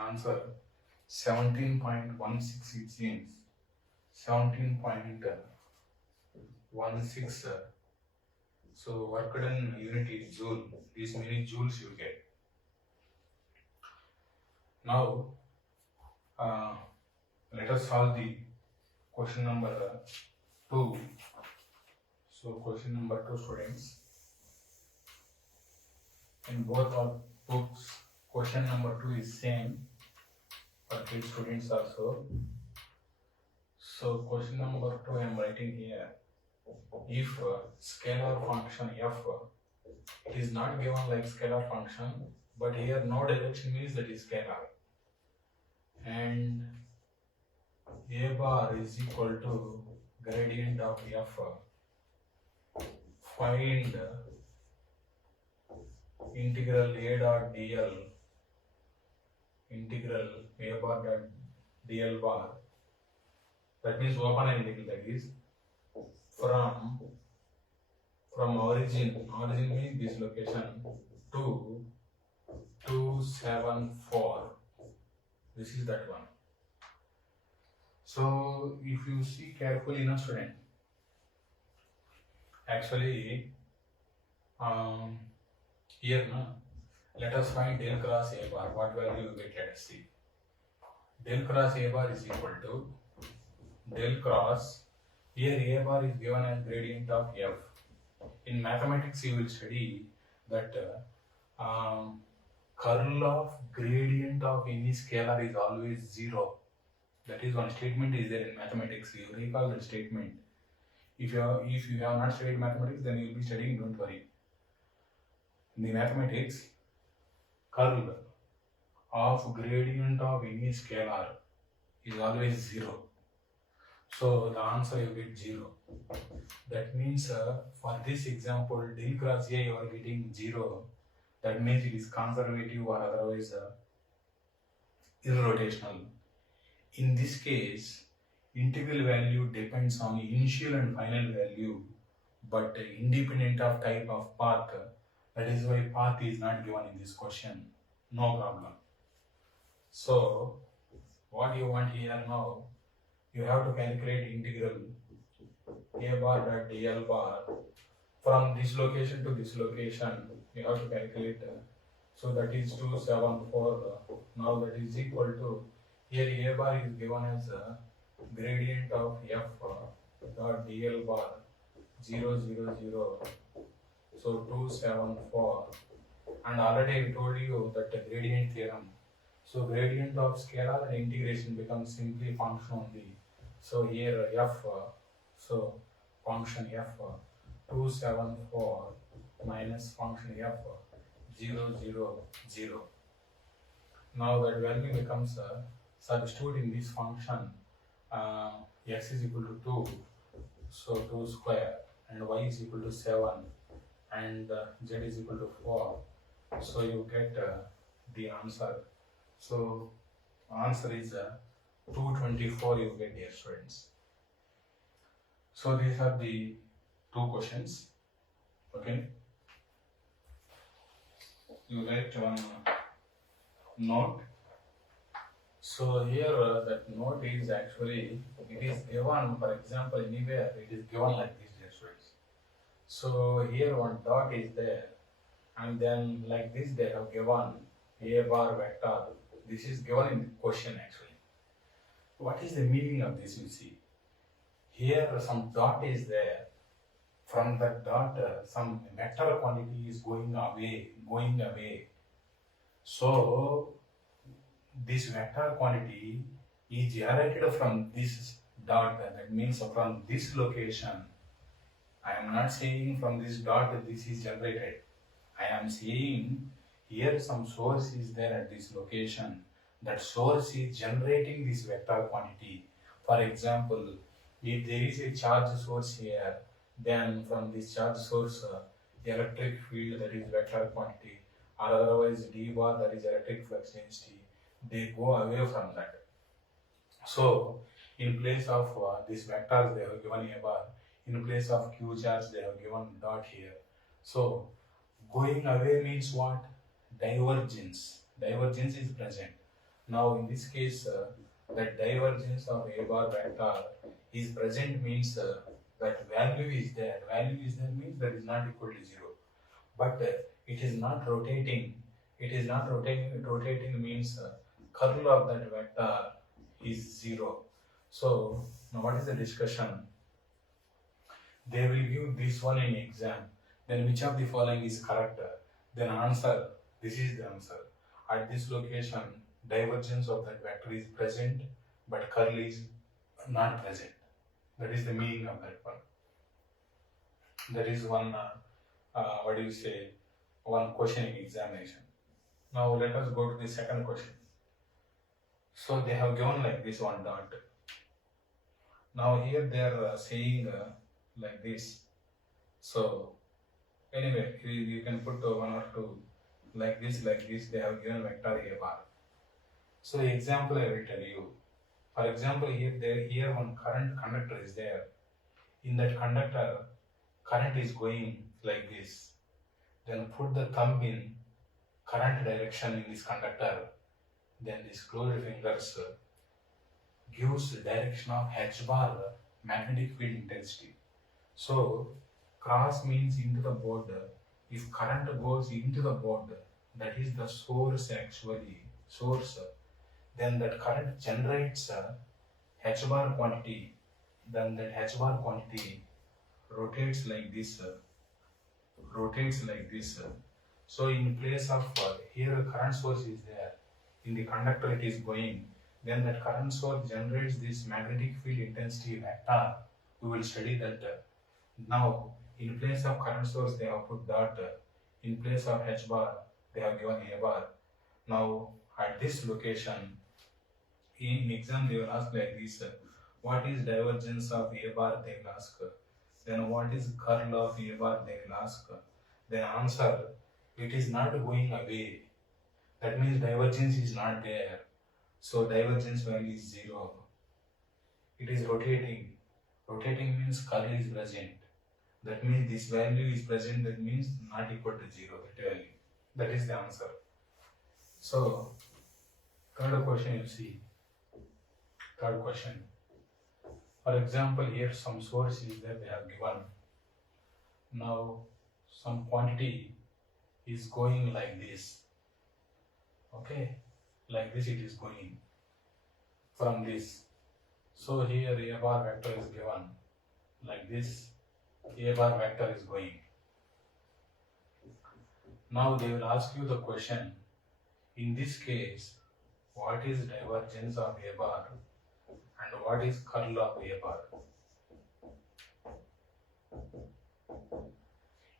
answer 17.16. It seems 17.16. So work done unit is joule. These many joules you get. Now let us solve the question number 2. So question number 2, students. In both our books, question number 2 is same for kids students also. So question number 2 I am writing here. If scalar function f is not given like scalar function, but here no direction means that is scalar, and a bar is equal to gradient of f, find integral a dot dl, integral a bar dot dl bar, that means open integral, that is from origin means this location to 274. This is that one. So if you see carefully, now student, actually here let us find del cross a bar. What value you get? Let us see. Del cross a bar is equal to del cross, here a bar is given as gradient of f. In mathematics you will study that curl of gradient of any scalar is always 0. That is one statement is there in mathematics. You recall that statement. If you have not studied mathematics, then you will be studying, don't worry. In the mathematics, curl of gradient of any scalar is always 0. So the answer you get 0. That means for this example, del cross A you are getting 0. That means it is conservative or otherwise irrotational. In this case, integral value depends on initial and final value, but independent of type of path. That is why path is not given in this question. No problem. So what you want here now, you have to calculate integral a bar dot dl bar from this location to this location. You have to calculate. So that is 274. Now that is equal to, here a bar is given as a gradient of f dot dl bar 0 0 0. So 274, and already I told you that the gradient theorem. So gradient of scalar and integration becomes simply function only. So here f, so function f 274 minus function f 0 0 0. Now that value becomes substitute in this function, x is equal to 2, so 2 square, and y is equal to 7, and z is equal to 4. So you get the answer. So answer is 224 you get, dear students. So these are the two questions. Okay. You write one note. So here that note is actually, it is given, for example, anywhere it is given like this, dear students. So here one dot is there, and then like this they have given a bar vector. This is given in the question actually. What is the meaning of this? You see, here some dot is there, from that dot some vector quantity is going away. So this vector quantity is generated from this dot, that means from this location. I am not saying from this dot this is generated. I am saying here some source is there at this location. That source is generating this vector quantity. For example, if there is a charge source here, then from this charge source, electric field, that is vector quantity, or otherwise d bar, that is electric flux density, they go away from that. So in place of these vectors, they have given a bar. In place of q charge, they have given dot here. So going away means what? Divergence. Divergence is present. Now in this case, that divergence of a bar vector is present means that value is there. Value is there means that is not equal to 0. But it is not rotating. It is not rotating. Rotating means curl of that vector is 0. So now what is the discussion? They will give this one in exam. Then which of the following is correct? Then answer. This is the answer. At this location, divergence of that vector is present, but curl is not present. That is the meaning of that one. There is one, one question in examination. Now let us go to the second question. So they have given like this one dot. Now here they are saying like this. So anyway, you can put one or two like this, they have given vector a bar. So example I will tell you. For example, here one current conductor is there. In that conductor, current is going like this. Then put the thumb in current direction in this conductor. Then these closed fingers gives direction of h bar magnetic field intensity. So cross means into the board. If current goes into the board, that is the source actually, then that current generates h bar quantity. Then that h bar quantity rotates like this. So in place of here a current source is there, in the conductor it is going, then that current source generates this magnetic field intensity vector. We will study that. Now in place of current source they have put dot, in place of h bar they have given a bar. Now at this location, in exam they will ask like this, what is divergence of a bar, they will ask. Then what is curl of a bar, they will ask. Then answer, it is not going away. That means divergence is not there. So divergence value is 0. It is rotating. Rotating means curl is present. That means this value is present, that means not equal to 0, that value. That is the answer. So, third question you see. Third question. For example, here some source is there, they have given. Now, some quantity is going like this. Okay, like this it is going from this. So here a bar vector is given like this. A bar vector is going. Now they will ask you the question, in this case, what is divergence of a bar and what is curl of a bar?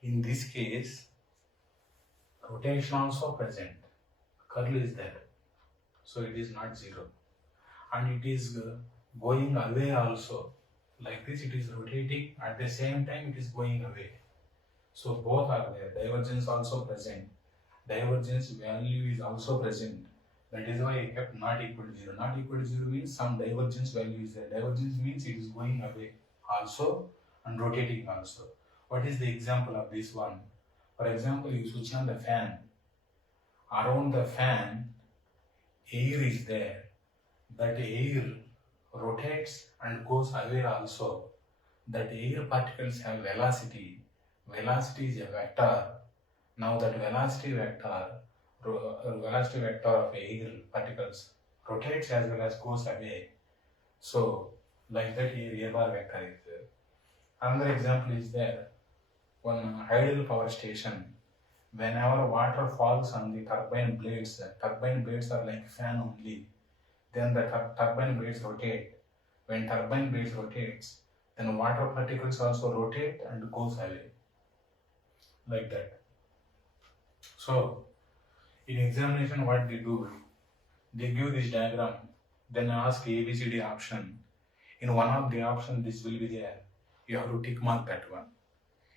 In this case, rotation also present, curl is there, so it is not 0, and it is going away also. Like this it is rotating, at the same time it is going away. So both are there. Divergence also present. Divergence value is also present. That is why I kept not equal to 0. Not equal to 0 means some divergence value is there. Divergence means it is going away also and rotating also. What is the example of this one? For example, you switch on the fan. Around the fan, air is there. That air rotates and goes away also. That air particles have velocity. Velocity is a vector. Now that velocity vector of air particles rotates as well as goes away. So like that here a bar vector is there. Another example is there. one idle power station. Whenever water falls on the turbine blades are like fan only. Then the turbine blades rotate. When turbine blades rotates, then water particles also rotate and goes away like that. So in examination, what they do, they give this diagram, then ask ABCD option. In one of the option, this will be there. You have to tick mark that one.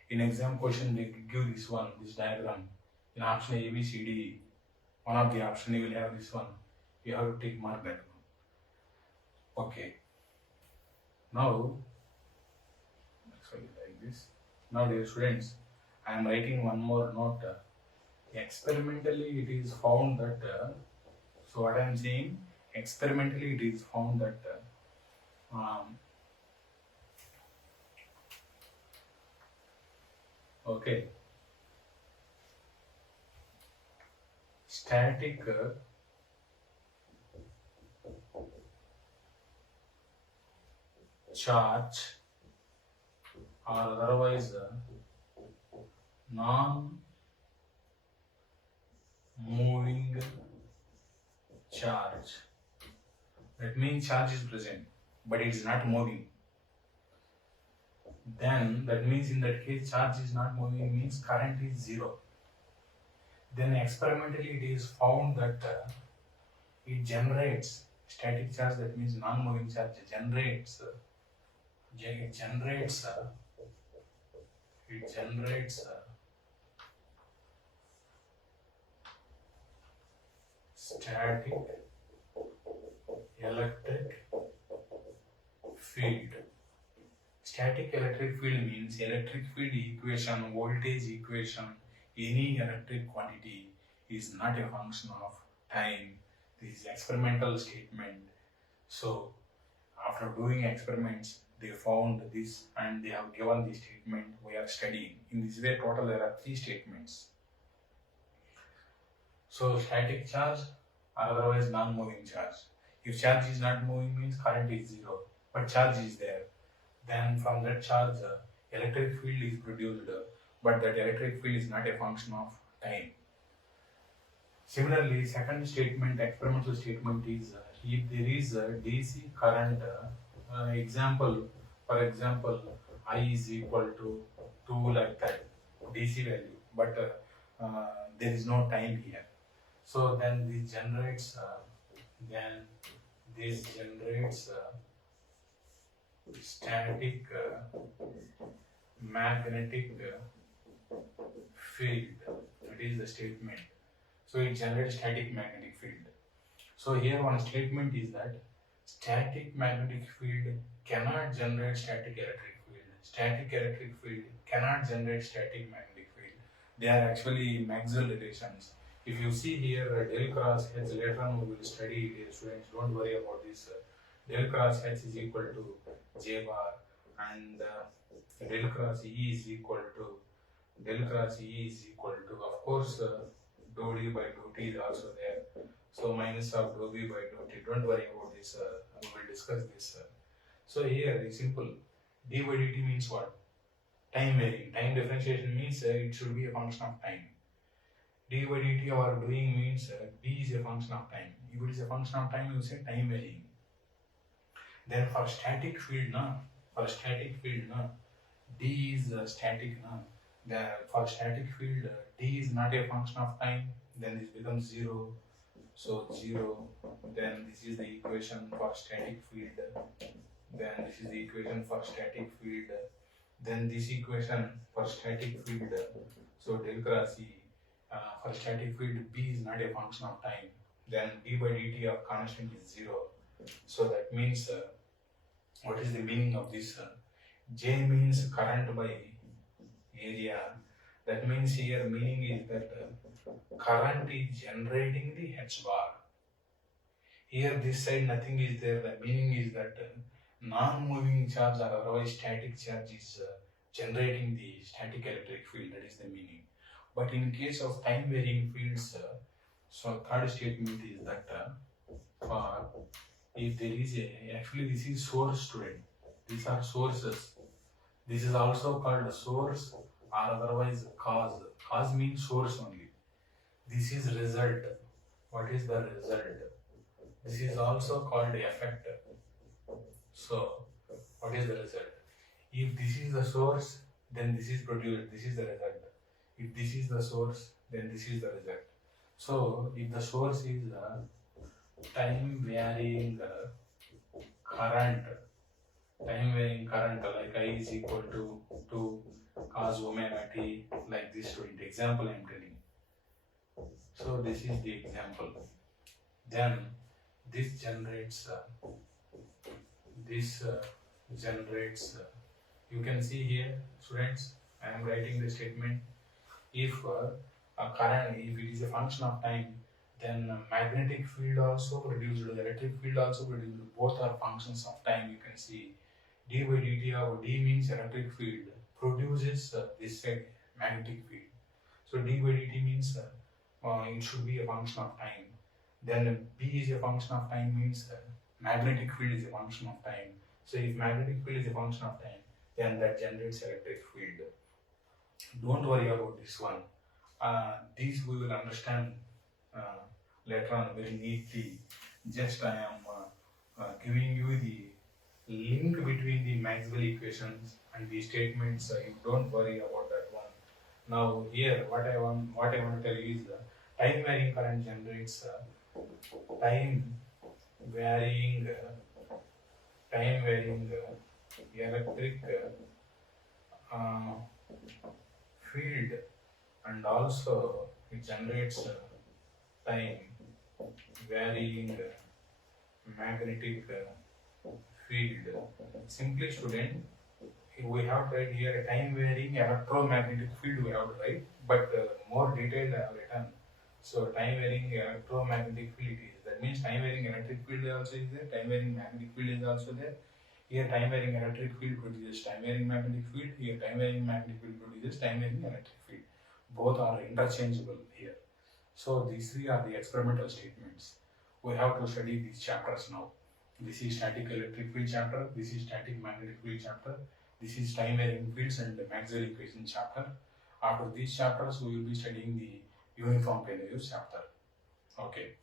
In exam question, they give this one, this diagram. In option ABCD, one of the option you will have this one. You have to tick mark that one. Okay. Now, sorry, like this. Now, dear students, I am writing one more note. Experimentally, it is found that. So what I am saying, experimentally, it is found that. Okay. Static charge or otherwise non-moving charge. That means charge is present, but it is not moving. Then that means in that case charge is not moving means current is zero. Then experimentally it is found that it generates static charge, that means non-moving charge generates static electric field. Static electric field means electric field equation, voltage equation, any electric quantity is not a function of time. This is experimental statement. So after doing experiments, they found this and they have given the statement we are studying. In this way, total there are 3 statements. So static charge or otherwise non-moving charge. If charge is not moving means current is zero, but charge is there. Then from that charge, electric field is produced, but that electric field is not a function of time. Similarly, second statement, experimental statement is if there is a DC current, for example, I is equal to 2 like that, DC value, but there is no time here. So then this generates, static magnetic field. That is the statement. So it generates static magnetic field. So here one statement is that static magnetic field cannot generate static electric field. Static electric field cannot generate static magnetic field. They are actually Maxwell relations. If you see here del cross H, later on we will study it, students, don't worry about this. Del cross H is equal to J bar and del cross E is equal to of course dou D by dou T is also there. So minus of dou B by dou T. Don't worry about this. We will discuss this. So here it's simple. D by dt means what? Time varying. Time differentiation means it should be a function of time. D by dt our doing means D is a function of time. If it is a function of time, you say time varying. Then for static field, D is static. For static field, D is not a function of time. Then this becomes 0. So 0. Then this is the equation for static field. Then this is the equation for static field. Then this equation for static field. So del cross E. For static field, B is not a function of time. Then d by dt of constant is 0. So that means, what is the meaning of this? J means current by area. That means here meaning is that current is generating the H bar. Here this side nothing is there. The meaning is that non-moving charge or otherwise static charge is generating the static electric field. That is the meaning. But in case of time varying fields, so third statement is that for if there is actually this is source, student. These are sources. This is also called a source or otherwise cause. Cause means source only. This is result. What is the result? This is also called effect. So, what is the result? If this is the source, then this is produced. This is the result. If this is the source, then this is the result. So, if the source is time varying current, like I is equal to 2 cos omega t, like this student. Example I am telling. So, this is the example. Then this generates you can see here, students, I am writing the statement. If a current, if it is a function of time, then magnetic field also produced, electric field also produced. Both are functions of time. You can see d by dt of d means electric field produces this magnetic field. So d by dt means it should be a function of time. Then b is a function of time means magnetic field is a function of time. So if magnetic field is a function of time, then that generates electric field. Don't worry about this one. These we will understand later on very neatly. Just I am giving you the link between the Maxwell equations and the statements. You don't worry about that one. Now here, what I want to tell you is time varying current generates time varying electric field, and also it generates time varying magnetic field. Simply, student, we have to write here a time varying electromagnetic field we have to write, but more detailed I have written. So time varying electromagnetic field is, that means time varying electric field also is there, time varying magnetic field is also there. Here time varying electric field produces time varying magnetic field, here time varying magnetic field produces time varying electric field. Both are interchangeable here. So these three are the experimental statements. We have to study these chapters now. This is static electric field chapter, this is static magnetic field chapter, this is time varying fields and the Maxwell equation chapter. After these chapters, we will be studying the uniform plane waves chapter. Okay.